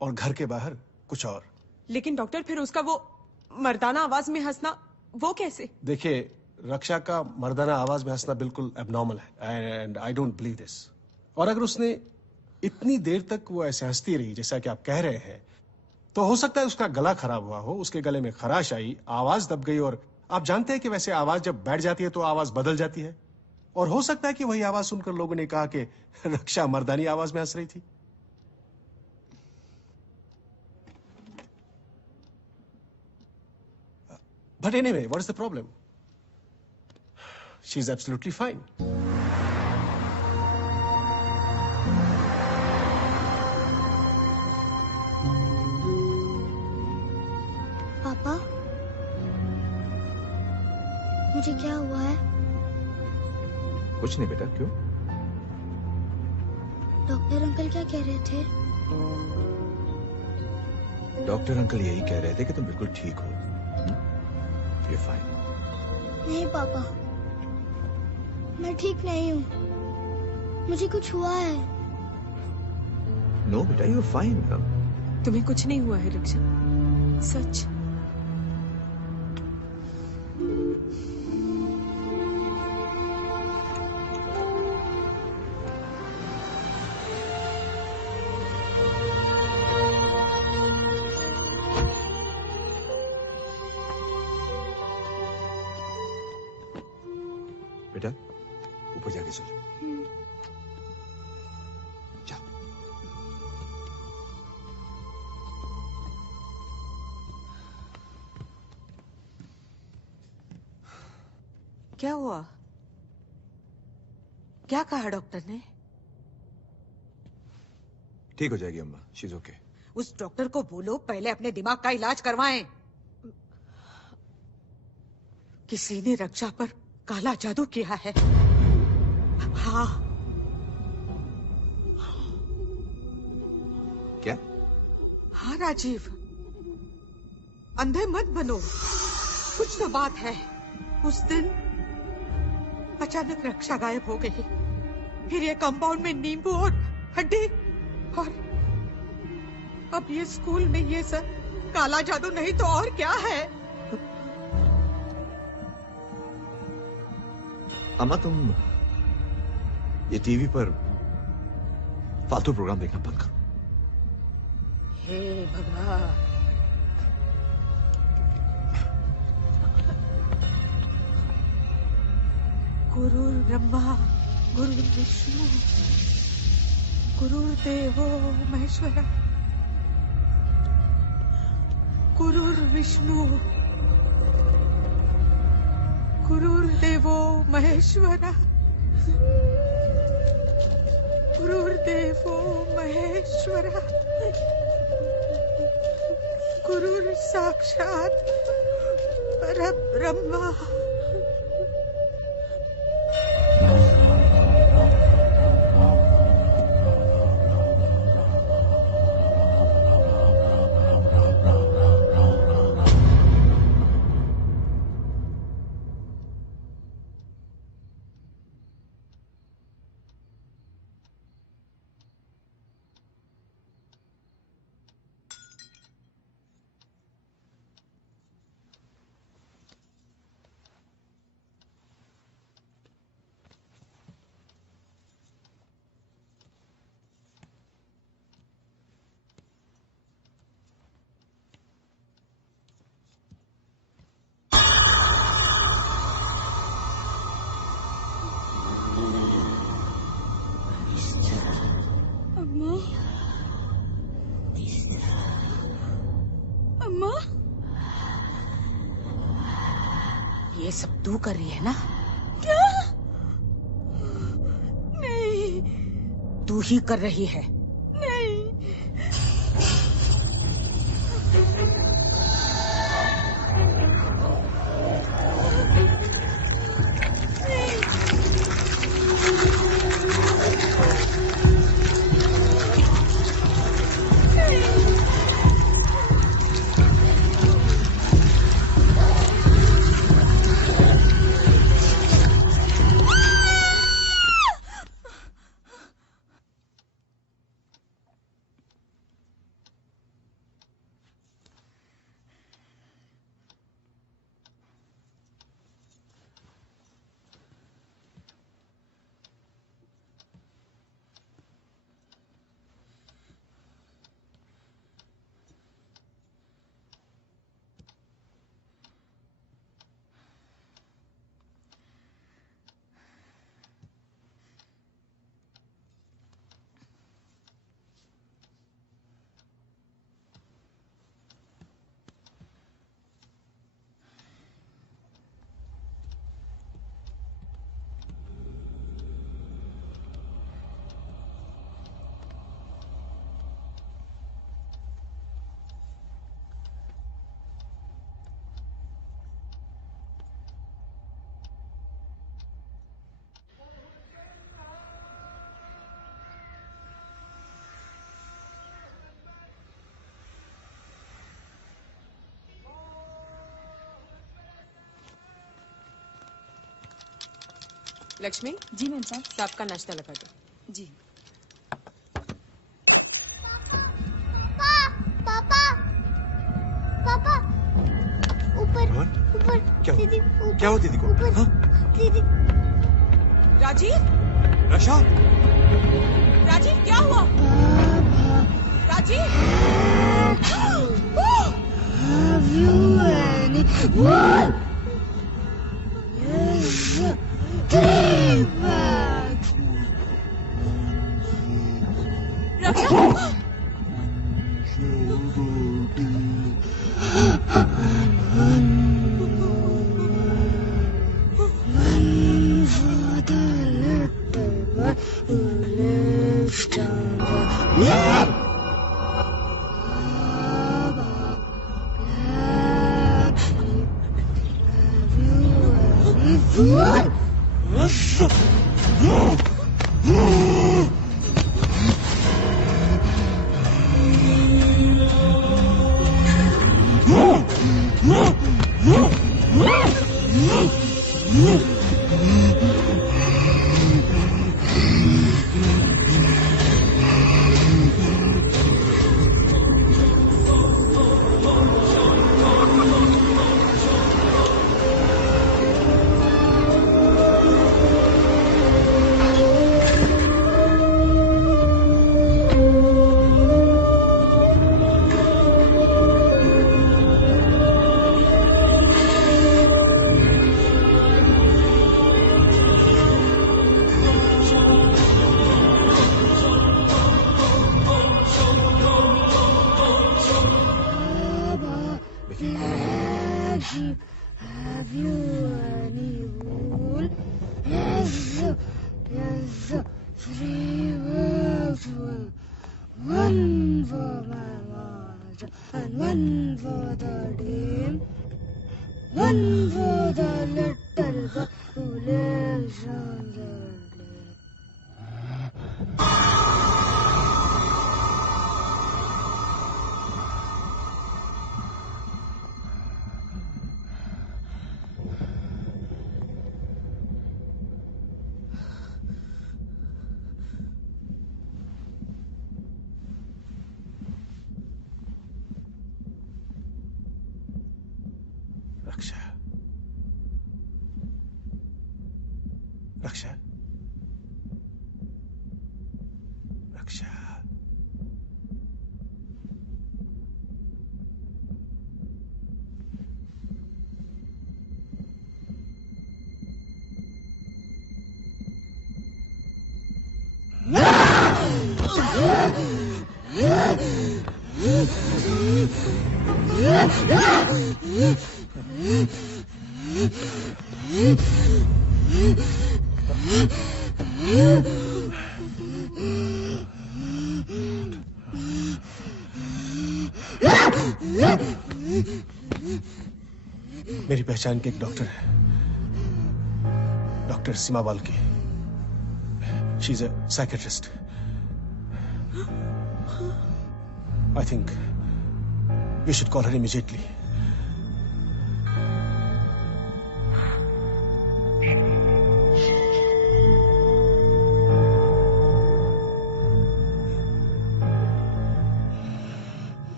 और घर के बाहर कुछ और। लेकिन डॉक्टर, फिर उसका वो मर्दाना आवाज में हंसना, वो कैसे? देखिए, रक्षा का मर्दाना आवाज में हंसना बिल्कुल एबनॉर्मल है, and I don't believe this. और अगर उसने इतनी देर तक वो ऐसे हंसती रही जैसा कि आप कह रहे हैं, तो हो सकता है उसका गला खराब हुआ हो, उसके गले में खराश आई, आवाज दब गई। और आप जानते हैं कि वैसे आवाज जब बैठ जाती है तो आवाज बदल जाती है, और हो सकता है कि वही आवाज सुनकर लोगों ने कहा कि रक्षा मर्दानी आवाज में हंस रही थी। But anyway, what is the problem? She's absolutely fine. पापा, मुझे क्या हुआ है? कुछ नहीं बेटा, क्यों? डॉक्टर अंकल क्या कह रहे थे? डॉक्टर अंकल यही कह रहे थे कि तुम बिल्कुल ठीक हो। You're fine. नहीं पापा, मैं ठीक नहीं हूँ। मुझे कुछ हुआ है। No बेटा, you're fine. तुम्हें कुछ नहीं हुआ है रक्षा। सच? बेटा ऊपर जाके सो जाओ। क्या हुआ? क्या कहा डॉक्टर ने? ठीक हो जाएगी अम्मा, शी इज ओके। उस डॉक्टर को बोलो पहले अपने दिमाग का इलाज करवाएं। किसी ने रक्षा पर काला जादू किया है। हाँ। क्या? हाँ राजीव, अंधे मत बनो, कुछ तो बात है। उस दिन अचानक रक्षा गायब हो गई, फिर ये कंपाउंड में नींबू और हड्डी, और अब ये स्कूल में ये सब काला जादू नहीं तो और क्या है? अम्मा तुम ये टीवी पर फालतू प्रोग्राम देखना बंद करो। हे भगवान। गुरुर् ब्रह्मा गुरुर्विष्णु गुरुर्देवो महेश्वरा गुरुर्विष्णु गुरुर्देवो महेश्वरा गुरुर्देवो महेश्वरा गुरुर् साक्षात् परब्रह्मा। ये सब तू कर रही है ना? क्या? नहीं। तू ही कर रही है। नहीं। लक्ष्मी। जी मैम साहब। साहब का नाश्ता लगा दो। जी। पापा, पापा, रोहन ऊपर क्या दीदी ऊपर, क्या हुआ दीदी को? ऊपर, हाँ? दीदी राजीव, रक्षा राजीव क्या हुआ? Rajiv, Have you anyone? Take back. Raksha, Have you any wool? Yes, yes, 3 words. One for my master and one for the dame. One for the little boy who lives on the lake. रक्षा रक्षा रक्षा मेरी पहचान के एक doctor है, doctor Seema Balki. She is a psychiatrist. I think we should call her immediately.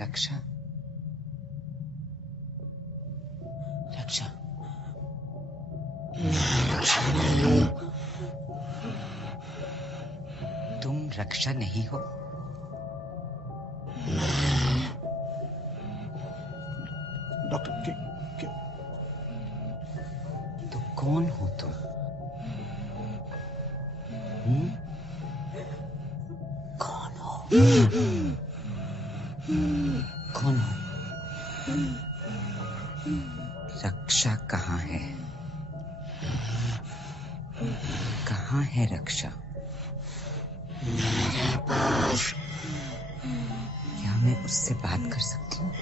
Raksha, Raksha, तुम रक्षा नहीं हो? Doctor तो कौन हो तुम? कौन हो? कौन हो? रक्षा कहाँ है? कहाँ है रक्षा? मेरे पास। क्या मैं उससे बात कर सकती हूँ?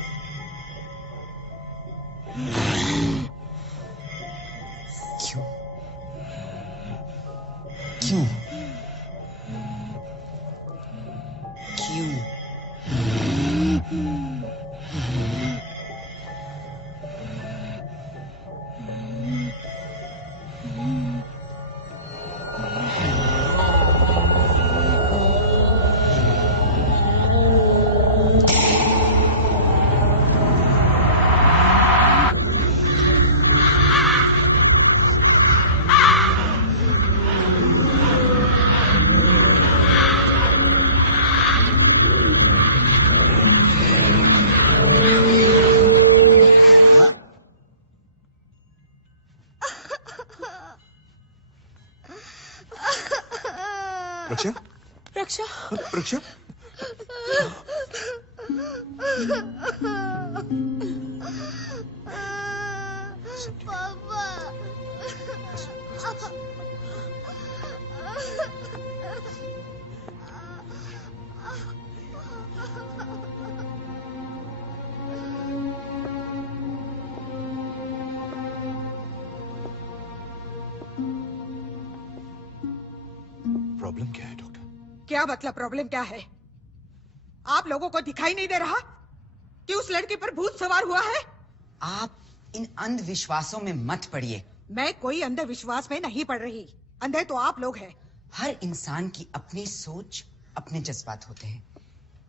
क्यों? क्यों? रक्षा रक्षा रक्षा पापा प्रॉब्लम क्या है डॉक्टर? क्या मतलब प्रॉब्लम क्या है? आप लोगों को दिखाई नहीं दे रहा कि उस लड़की पर भूत सवार हुआ है? आप इन अंधविश्वासों में मत पड़िए। मैं कोई अंधविश्वास में नहीं पड़ रही। अंधे तो आप लोग हैं। हर इंसान की अपनी सोच, अपने जज्बात होते हैं,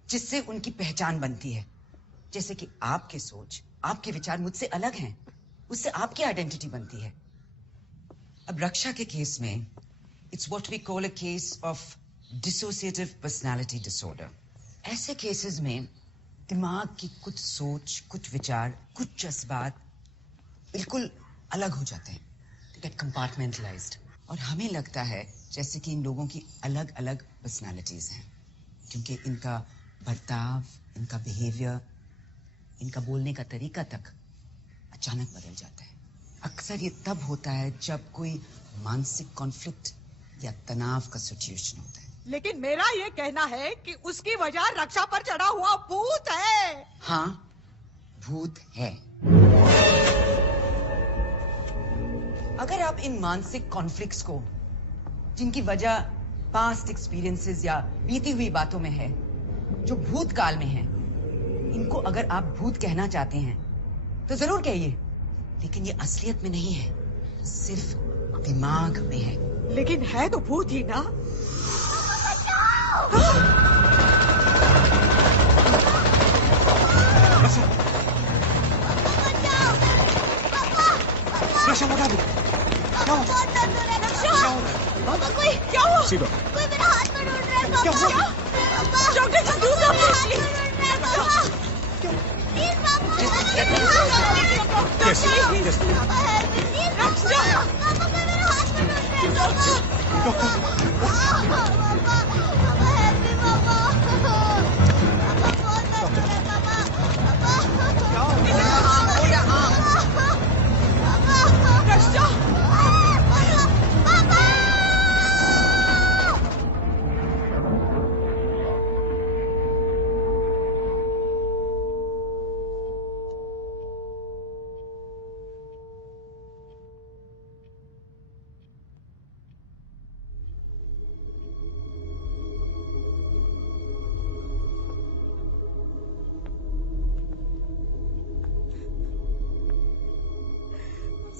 जिससे उनकी पहचान बनती है। जैसे कि आपकी सोच, आपके विचार मुझसे अलग हैं, उससे आपकी आइडेंटिटी बनती है। अब रक्षा के केस में it's what we call a case of dissociative personality disorder. ऐसे केसेस में दिमाग की कुछ सोच, कुछ विचार, कुछ जज्बात बिल्कुल अलग हो जाते हैं। They get compartmentalized। और हमें लगता है जैसे कि इन लोगों की अलग अलग पर्सनालिटीज हैं, क्योंकि इनका बर्ताव, इनका बिहेवियर, इनका बोलने का तरीका तक अचानक बदल जाता है। अक्सर ये तब होता है जब कोई मानसिक कॉन्फ्लिक्ट या तनाव का सिचुएशन होता है। लेकिन मेरा ये कहना है कि उसकी वजह रक्षा पर चढ़ा हुआ भूत है। हाँ, भूत है। अगर आप इन मानसिक कॉन्फ्लिक्ट्स को, जिनकी वजह पास्ट एक्सपीरियंसेस या बीती हुई बातों में है, जो भूतकाल में है, इनको अगर आप भूत कहना चाहते हैं तो जरूर कहिए, लेकिन ये असलियत में नहीं है, सिर्फ दिमाग में है। लेकिन है तो भूत ही ना। रक्षा बता दो क्या हुआ? क्या हुआ? सीधा कोई मेरा हाथ में ढूंढ रहा है पापा। क्या हुआ? डॉक्टर जी दूसरा पूछिए। प्लीज पापा Yes, yes. पापा हेल्प मी प्लीज पापा कोई मेरा हाथ में ढूंढ रहा है पापा पापा हेल्प मी पापा बहुत दर्द हो रहा है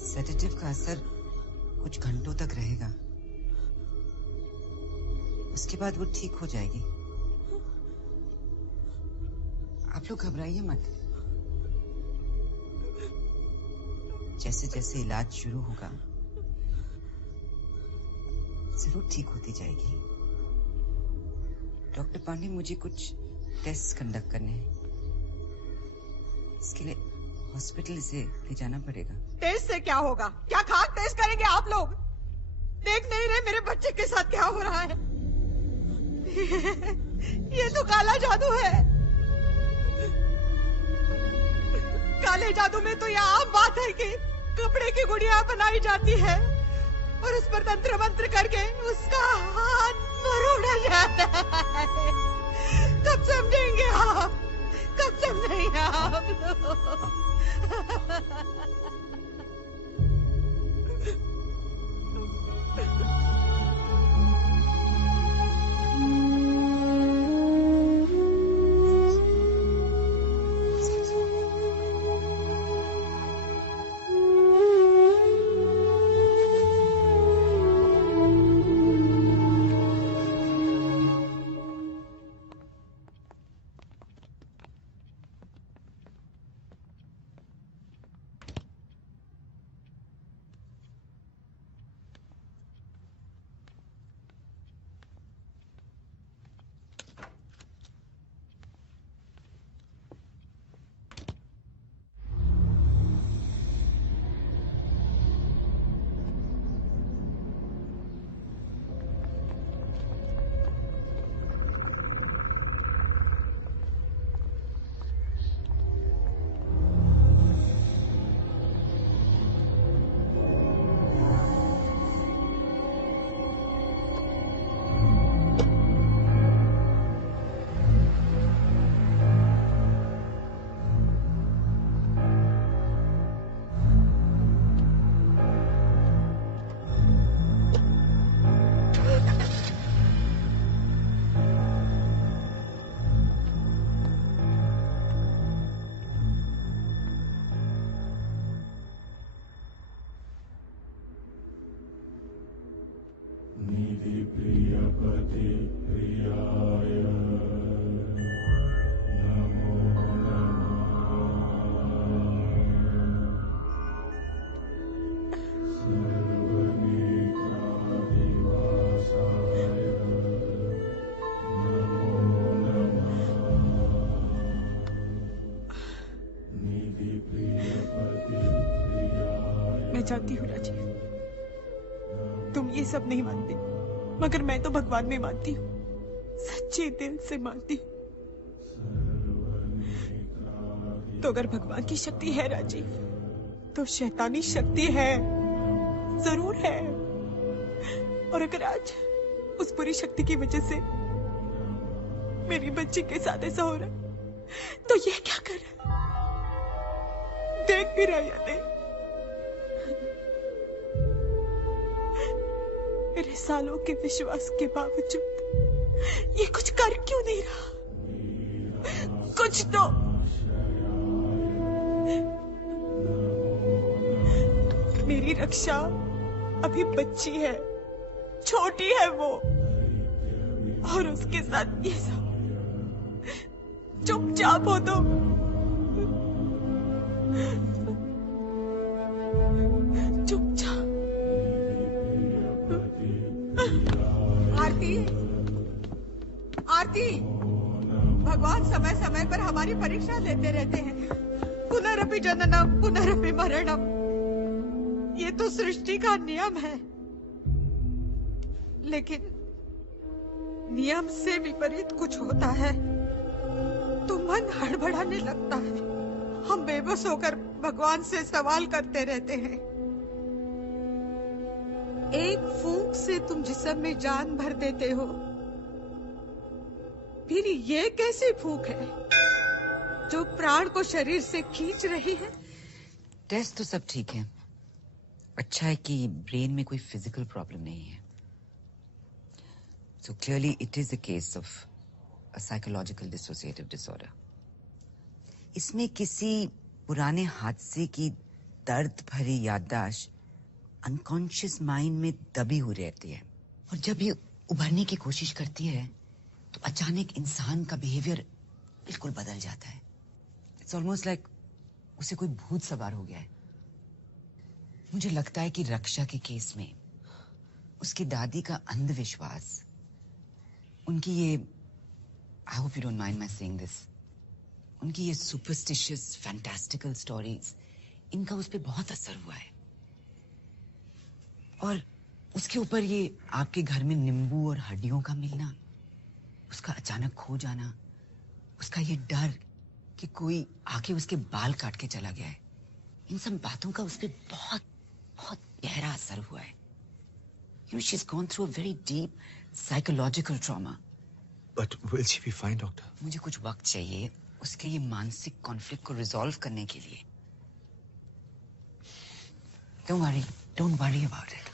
सेडेटिव का असर कुछ घंटों तक रहेगा, उसके बाद वो ठीक हो जाएगी। आप लोग घबराइए मत। जैसे जैसे इलाज शुरू होगा जरूर ठीक होती जाएगी। डॉक्टर पांडे, मुझे कुछ टेस्ट कंडक्ट करने हैं, इसके लिए हॉस्पिटल से ले जाना पड़ेगा। टेस्ट से क्या होगा? क्या खाक टेस्ट करेंगे आप लोग? देख नहीं रहे मेरे बच्चे के साथ क्या हो रहा है? ये तो काला जादू है। काले जादू में तो यह आम बात है कि कपड़े की गुड़िया बनाई जाती है और उस पर तंत्र मंत्र करके उसका हाथ मरोड़ा जाता है। कब समझेंगे आप? कब समझेंगे आप लोग? मैं जानती हूँ राजीव, तुम ये सब नहीं मानते, मगर मैं तो भगवान में मानती हूँ, सच्चे दिल से मानती हूँ। तो अगर भगवान की शक्ति है राजीव, तो शैतानी शक्ति है, जरूर है। और अगर आज उस बुरी शक्ति की वजह से मेरी बच्ची के साथ ऐसा हो रहा, तो ये क्या कर रहा है? देख भी रहा या नहीं? मेरे सालों के विश्वास के बावजूद ये कुछ कर क्यों नहीं रहा? कुछ तो मेरी रक्षा अभी बच्ची है, छोटी है वो, और उसके साथ ये सब। चुपचाप हो तो चुपचाप। आरती, आरती, भगवान समय समय पर हमारी परीक्षा लेते रहते हैं। पुनरपि जननम पुनरपि मरणम, ये तो सृष्टि का नियम है। लेकिन नियम से विपरीत कुछ होता है तो मन हड़बड़ाने लगता है। हम बेबस होकर भगवान से सवाल करते रहते हैं। एक फूंक से तुम जिस्म में जान भर देते हो, फिर ये कैसी फूंक है जो प्राण को शरीर से खींच रही है? टेस्ट तो सब ठीक है। अच्छा है कि ब्रेन में कोई फिजिकल प्रॉब्लम नहीं है। So clearly it is a case of a psychological dissociative disorder. इसमें किसी पुराने हादसे की दर्द भरी याददाश्त अनकॉन्शियस माइंड में दबी हुई रहती है, और जब ये उभरने की कोशिश करती है तो अचानक इंसान का बिहेवियर बिल्कुल बदल जाता है। इट्स ऑलमोस्ट लाइक उसे कोई भूत सवार हो गया है। मुझे लगता है कि रक्षा के केस में उसकी दादी का अंधविश्वास, उनकी ये, I hope you don't mind my saying this, उनकी ये सुपरस्टिशियस फैंटास्टिकल स्टोरीज, इनका उस पर बहुत असर हुआ है। और उसके ऊपर ये आपके घर में नींबू और हड्डियों का मिलना, उसका अचानक खो जाना, उसका ये डर कि कोई आके उसके बाल काट के चला गया है, इन सब बातों का उस पर बहुत बहुत गहरा असर हुआ है। You know, she's gone through a very deep psychological trauma. But will she be fine, doctor? मुझे कुछ वक्त चाहिए उसके ये मानसिक कॉन्फ्लिक्ट को रिजॉल्व करने के लिए। Don't worry about it.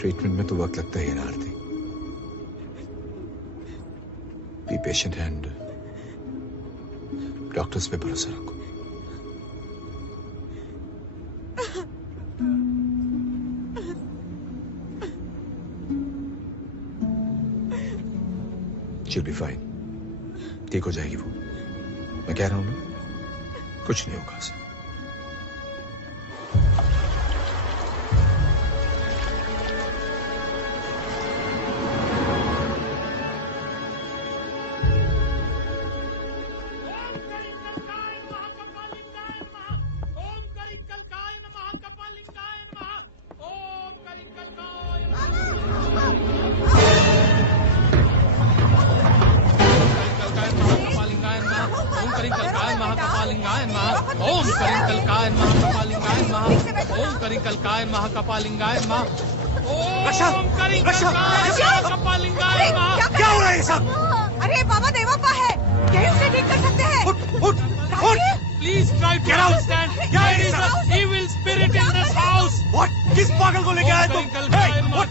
Treatment में तो वक्त लगता ही है ना आरती। बी पेशेंट एंड डॉक्टर्स पे भरोसा रखो। She'll be fine. ठीक हो जाएगी वो। मैं कह रहा हूं ना, कुछ नहीं होगा उसे। महाकपालिंगाय नमः। रक्षा! रक्षा! क्या हो रहा है ये सब? अरे बाबा देवप्पा है, यही उसे ठीक कर सकते हैं। उठ! Please try to understand. There is an evil spirit in this house. What? किस पागल को लेके आए तुम? उठ!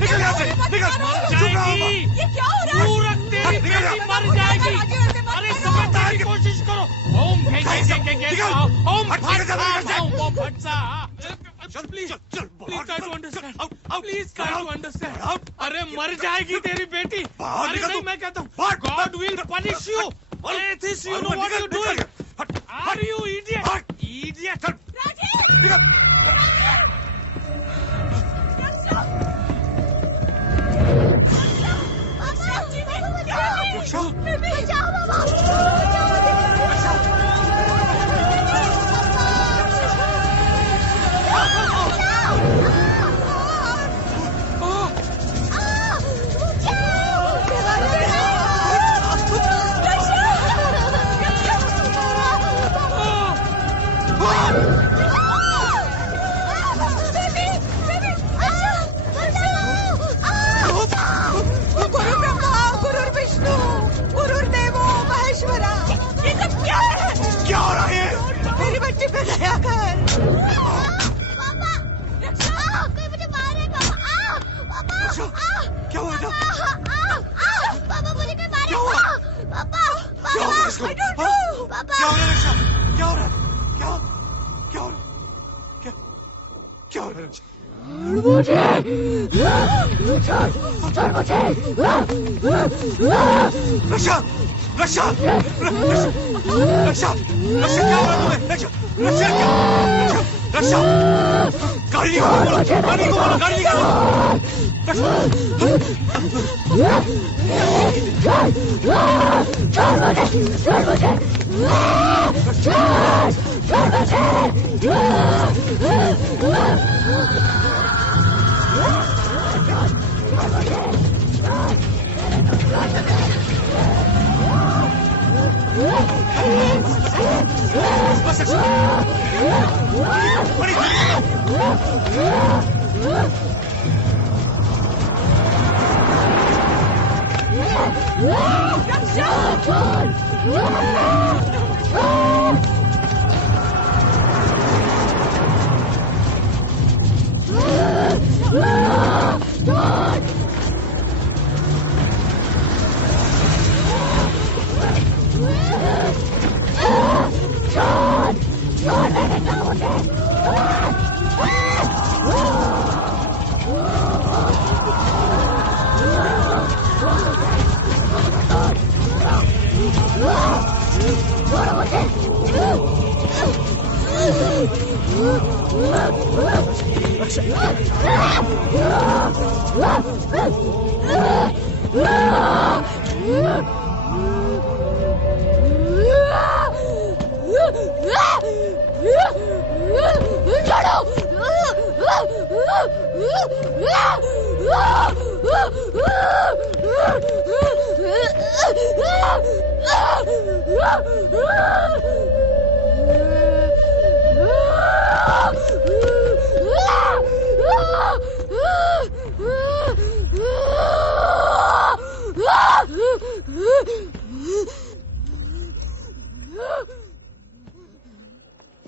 निकल यहाँ से! निकल! चुप रहो! ये क्या हो रहा है? दूर रख, तेरी बेटी मर जाएगी। अरे समझने की कोशिश करो। ओम ओम फटसा। चल प्लीज चल please try to understand please try to understand अरे मर जाएगी तेरी बेटी अरे नहीं मैं कहता हूँ गॉड विल पनिश यू एथिस you know what you doing are you idiot idiot बचाओ बाबा क्या हो रहा है? मेरी बच्ची पे दया कर। पापा कोई मुझे मारेगा। क्या हुआ था? पापा मुझे कोई मारेगा। पापा क्या हो रहा है इसको? पापा क्या हो रहा है रक्षा? क्या हो रहा है? क्या हो रहा है? क्या हो रहा है? रक्षा रक्षा रक्षा रक्षा क्या हो रहा है तुम्हें? रक्षा रक्षा क्या? रक्षा गाड़ी निकालो गाड़ी निकालो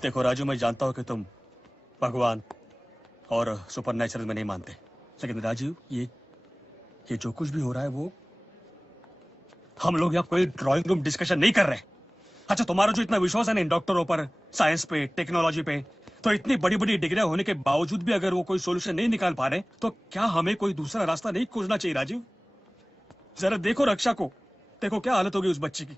देखो राजू, मैं जानता हूँ कि तुम भगवान और सुपरनेचुरल में नहीं मानते, लेकिन राजू ये जो कुछ भी हो रहा है वो हम लोग यहाँ कोई ड्राइंग रूम डिस्कशन नहीं कर रहे। अच्छा, तुम्हारा जो इतना विश्वास है ना इन डॉक्टरों पर, साइंस पे, टेक्नोलॉजी पे, तो इतनी बड़ी बड़ी डिग्रियां होने के बावजूद भी अगर वो कोई सोल्यूशन नहीं निकाल पा रहे, तो क्या हमें कोई दूसरा रास्ता नहीं खोजना चाहिए राजीव? जरा देखो रक्षा को, देखो क्या हालत होगी उस बच्चे की।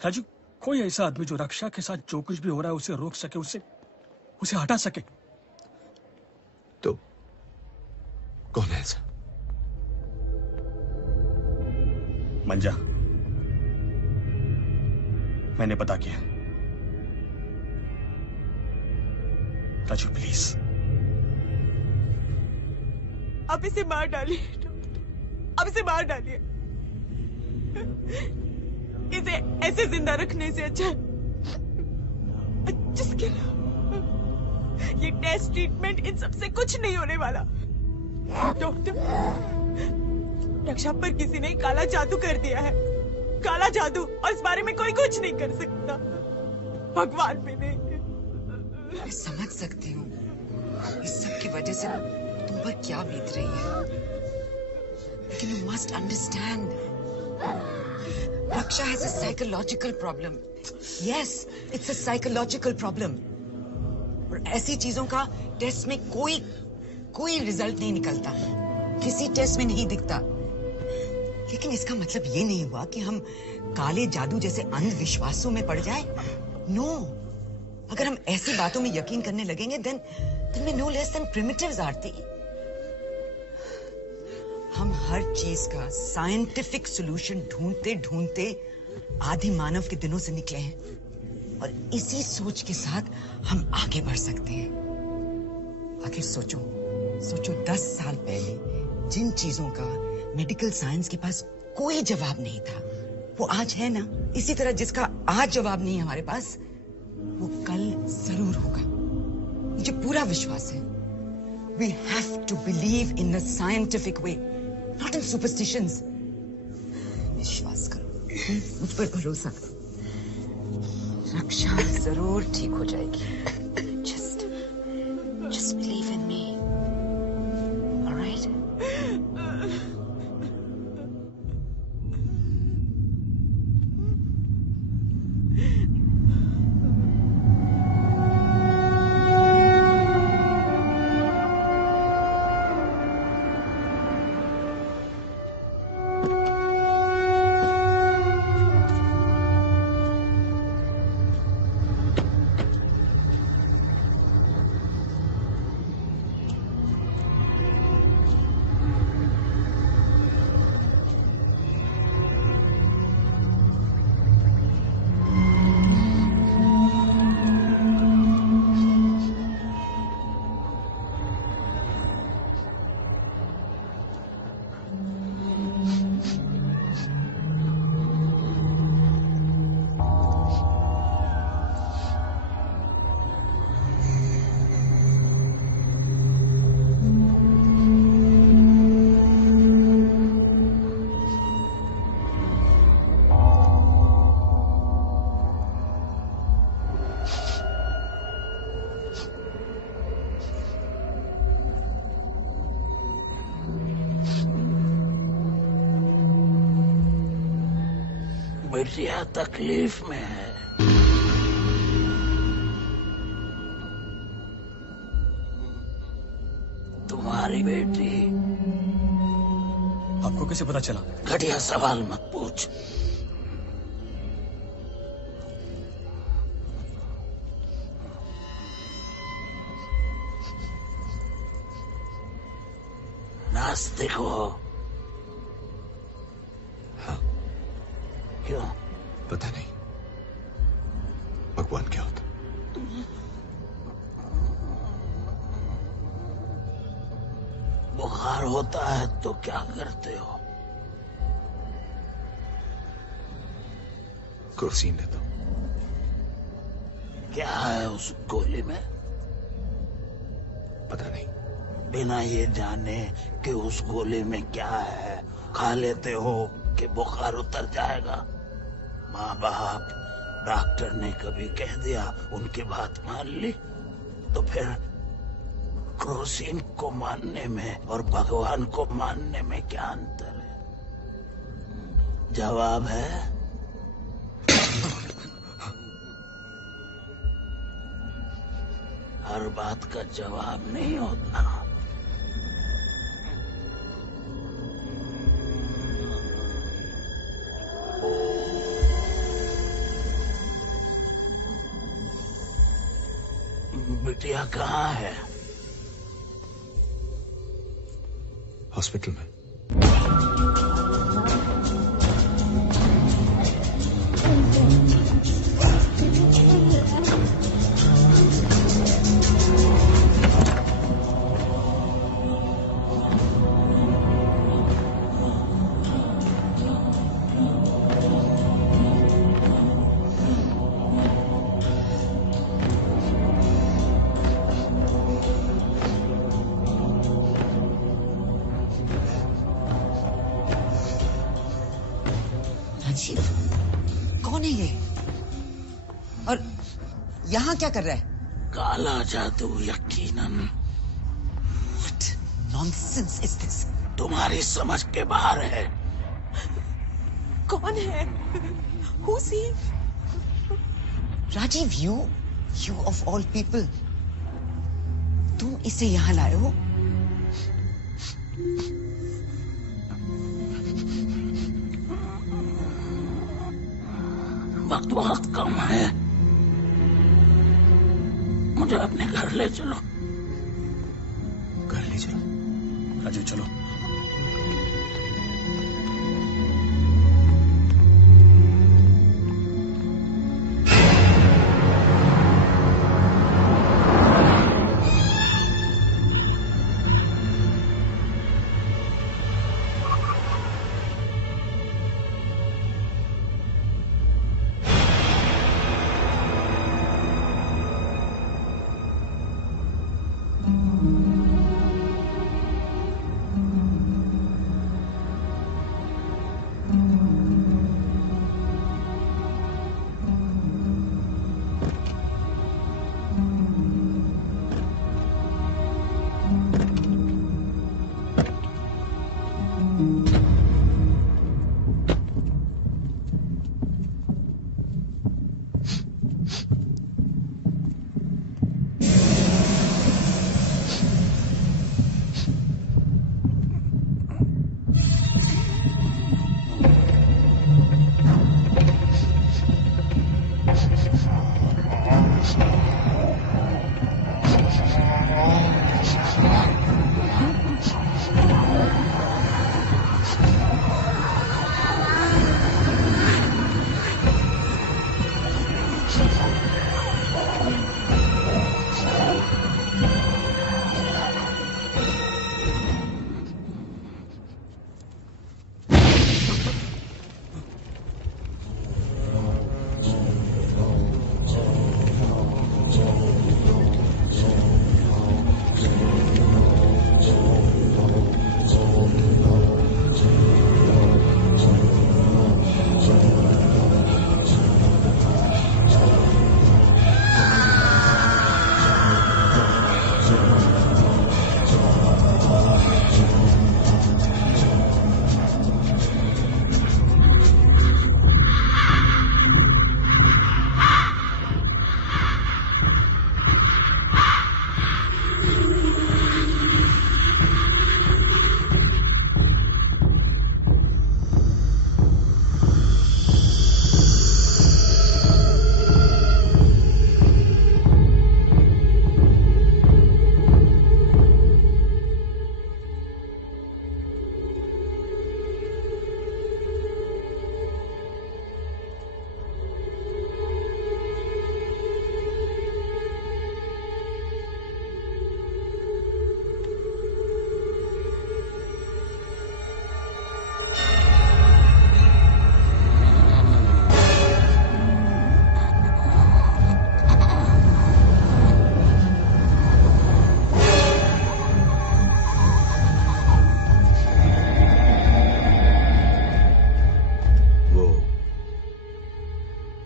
राजू, कोई ऐसा आदमी जो रक्षा के साथ जो कुछ भी हो रहा है उसे रोक सके, उसे हटा सके। तो कौन है ऐसा? मंजा, मैंने पता किया। राजू प्लीज, अब इसे मार डालिए, अब इसे मार डालिए। इसे ऐसे जिंदा रखने से अच्छा जिसके ये टेस्ट ट्रीटमेंट इन सबसे कुछ नहीं होने वाला। डॉक्टर, रक्षा पर किसी ने काला जादू कर दिया है, काला जादू, और इस बारे में कोई कुछ नहीं कर सकता, भगवान भी नहीं। मैं समझ सकती हूँ इस सब की वजह से तुम पर क्या बीत रही है, लेकिन you must understand, Raksha has a psychological problem. Yes, it's a psychological problem. और और ऐसी चीजों का टेस्ट में कोई रिजल्ट नहीं निकलता, किसी टेस्ट में नहीं दिखता। लेकिन इसका मतलब ये नहीं हुआ कि हम काले जादू जैसे अंधविश्वासों में पड़ जाए। नो, अगर हम ऐसी बातों में यकीन करने लगेंगे then we no less than primitives, आरती। हम हर चीज का साइंटिफिक सॉल्यूशन ढूंढते ढूंढते आदि मानव के दिनों से निकले हैं, और इसी सोच के साथ हम आगे बढ़ सकते हैं। आखिर सोचो 10 साल पहले जिन चीजों का मेडिकल साइंस के पास कोई जवाब नहीं था, वो आज है ना। इसी तरह जिसका आज जवाब नहीं है हमारे पास, वो कल जरूर होगा। मुझे पूरा विश्वास है। We have to believe in a scientific way, not in superstitions. विश्वास करो, मुझ पर भरोसा करो, रक्षा जरूर ठीक हो जाएगी। Just believe in me. All right? बिटिया तकलीफ में है। तुम्हारी बेटी। आपको कैसे पता चला? घटिया सवाल मत पूछ। नास्तिक हो? क्यों? पता नहीं भगवान क्या होता। बुखार होता है तो क्या करते हो? कुर्सी ने तो। क्या है उस गोली में? पता नहीं। बिना ये जाने कि उस गोली में क्या है खा लेते हो कि बुखार उतर जाएगा? माँ बाप डॉक्टर ने कभी कह दिया, उनकी बात मान ली, तो फिर क्रोसिन को मानने में और भगवान को मानने में क्या अंतर है? जवाब है हर बात का जवाब नहीं होता। बिटिया कहाँ है? हॉस्पिटल में। कौन है ये? और यहाँ क्या कर रहा है? काला जादू यकीनन। What nonsense is this? तुम्हारी समझ के बाहर है। कौन है? Who's he? Rajiv, you of all people, तुम इसे यहाँ लाए हो? वक्त बहुत कम है, मुझे अपने घर ले चलो। घर ले चलो? राजीव चलो।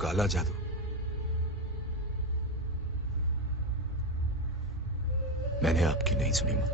काला जादू। मैंने आपकी नहीं सुनी मां।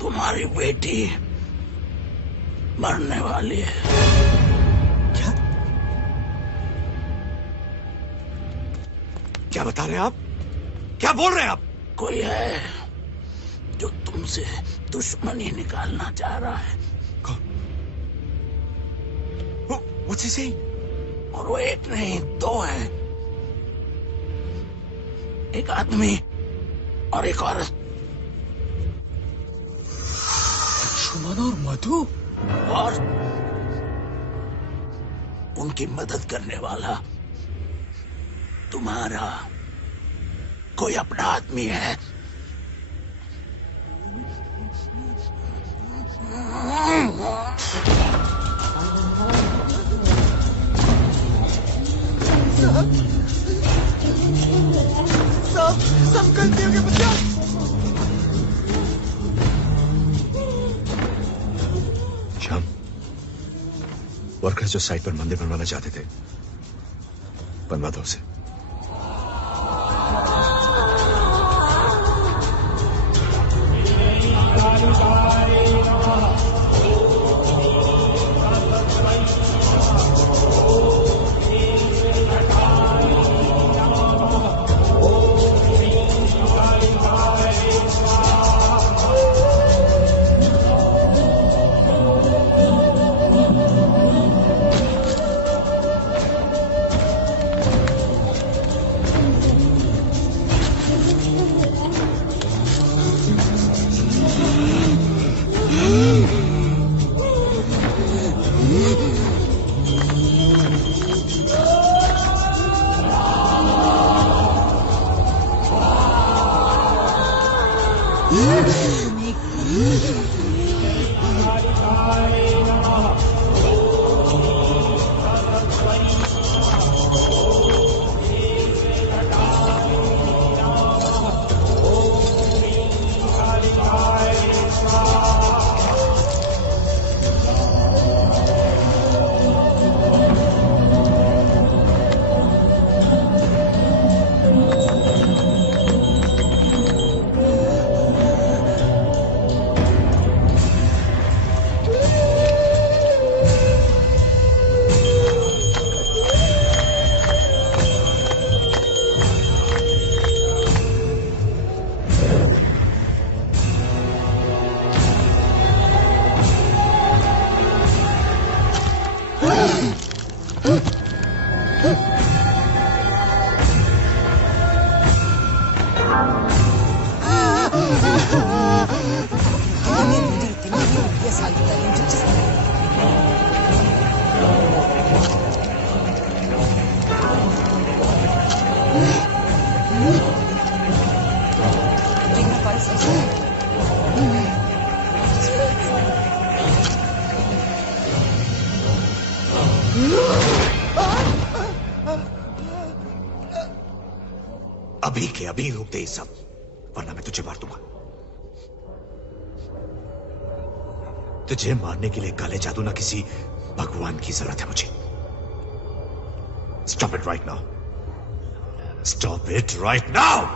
तुम्हारी बेटी मरने वाली है। क्या? क्या बता रहे हैं आप? क्या बोल रहे हैं आप? कोई है जो तुमसे दुश्मनी निकालना चाह रहा है। कौन? What's he saying? और वो एक नहीं दो है, एक आदमी और एक औरत। सुमन और मधु और उनकी मदद करने वाला तुम्हारा कोई अपना आदमी है? सब गलतियों के बदले श्याम, वर्कर्स जो साइट पर मंदिर बनवाना चाहते थे, बनवा दो उसे। अभी के अभी रोक दे ये सब, वरना मैं तुझे मार दूंगा। तुझे मारने के लिए काले जादू ना किसी भगवान की जरूरत है मुझे। Stop it right now, stop it right now.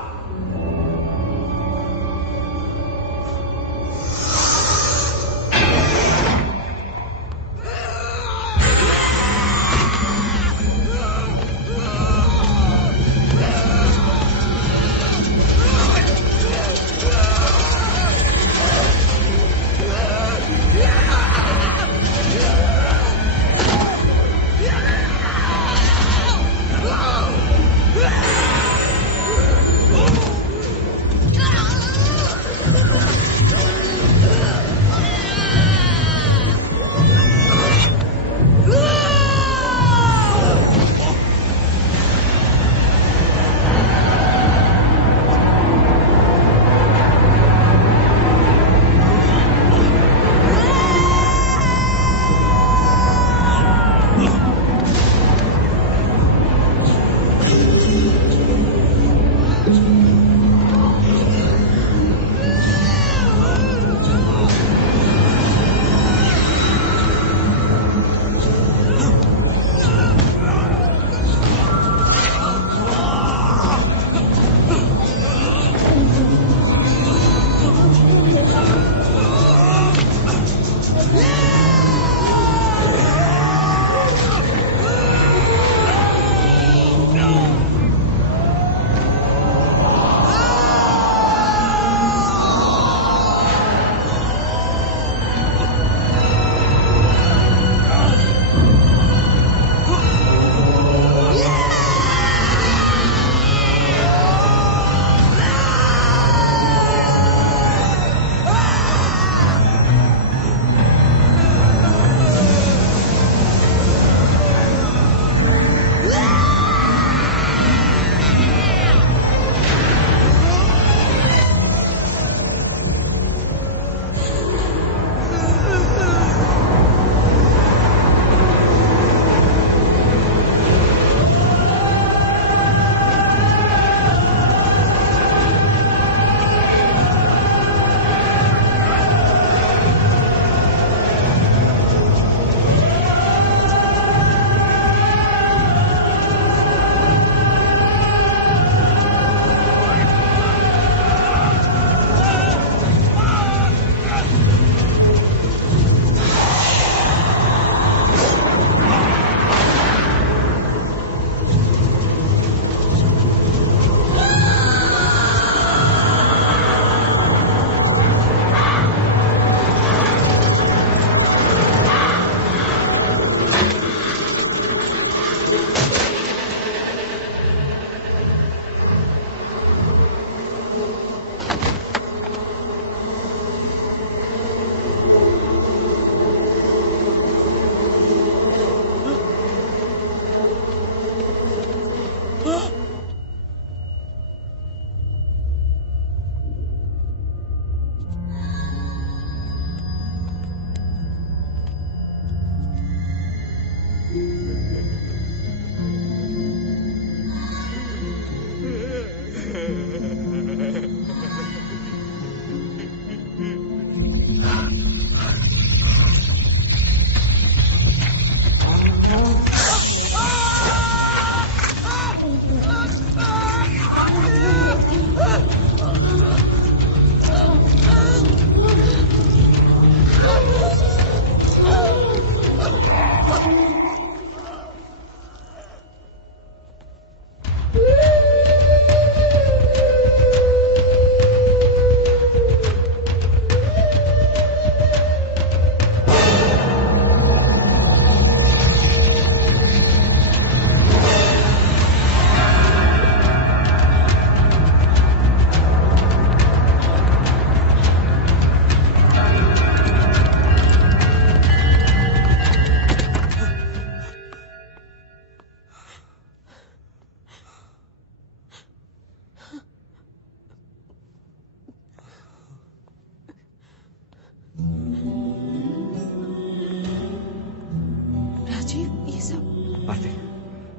Aarti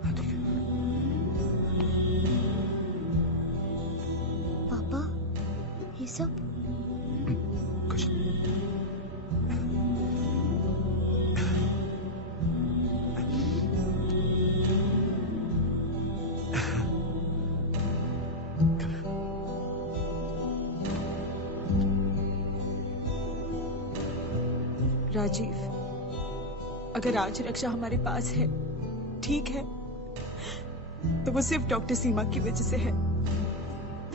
हाँ ठीक है। पापा ये सब कुछ राजीव, अगर आज रक्षा हमारे पास है, ठीक है, तो वो सिर्फ डॉक्टर सीमा की वजह से है।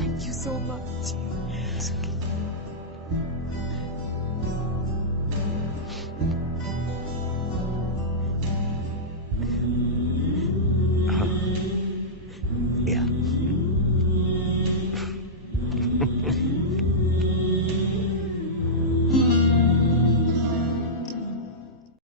Thank you so much. या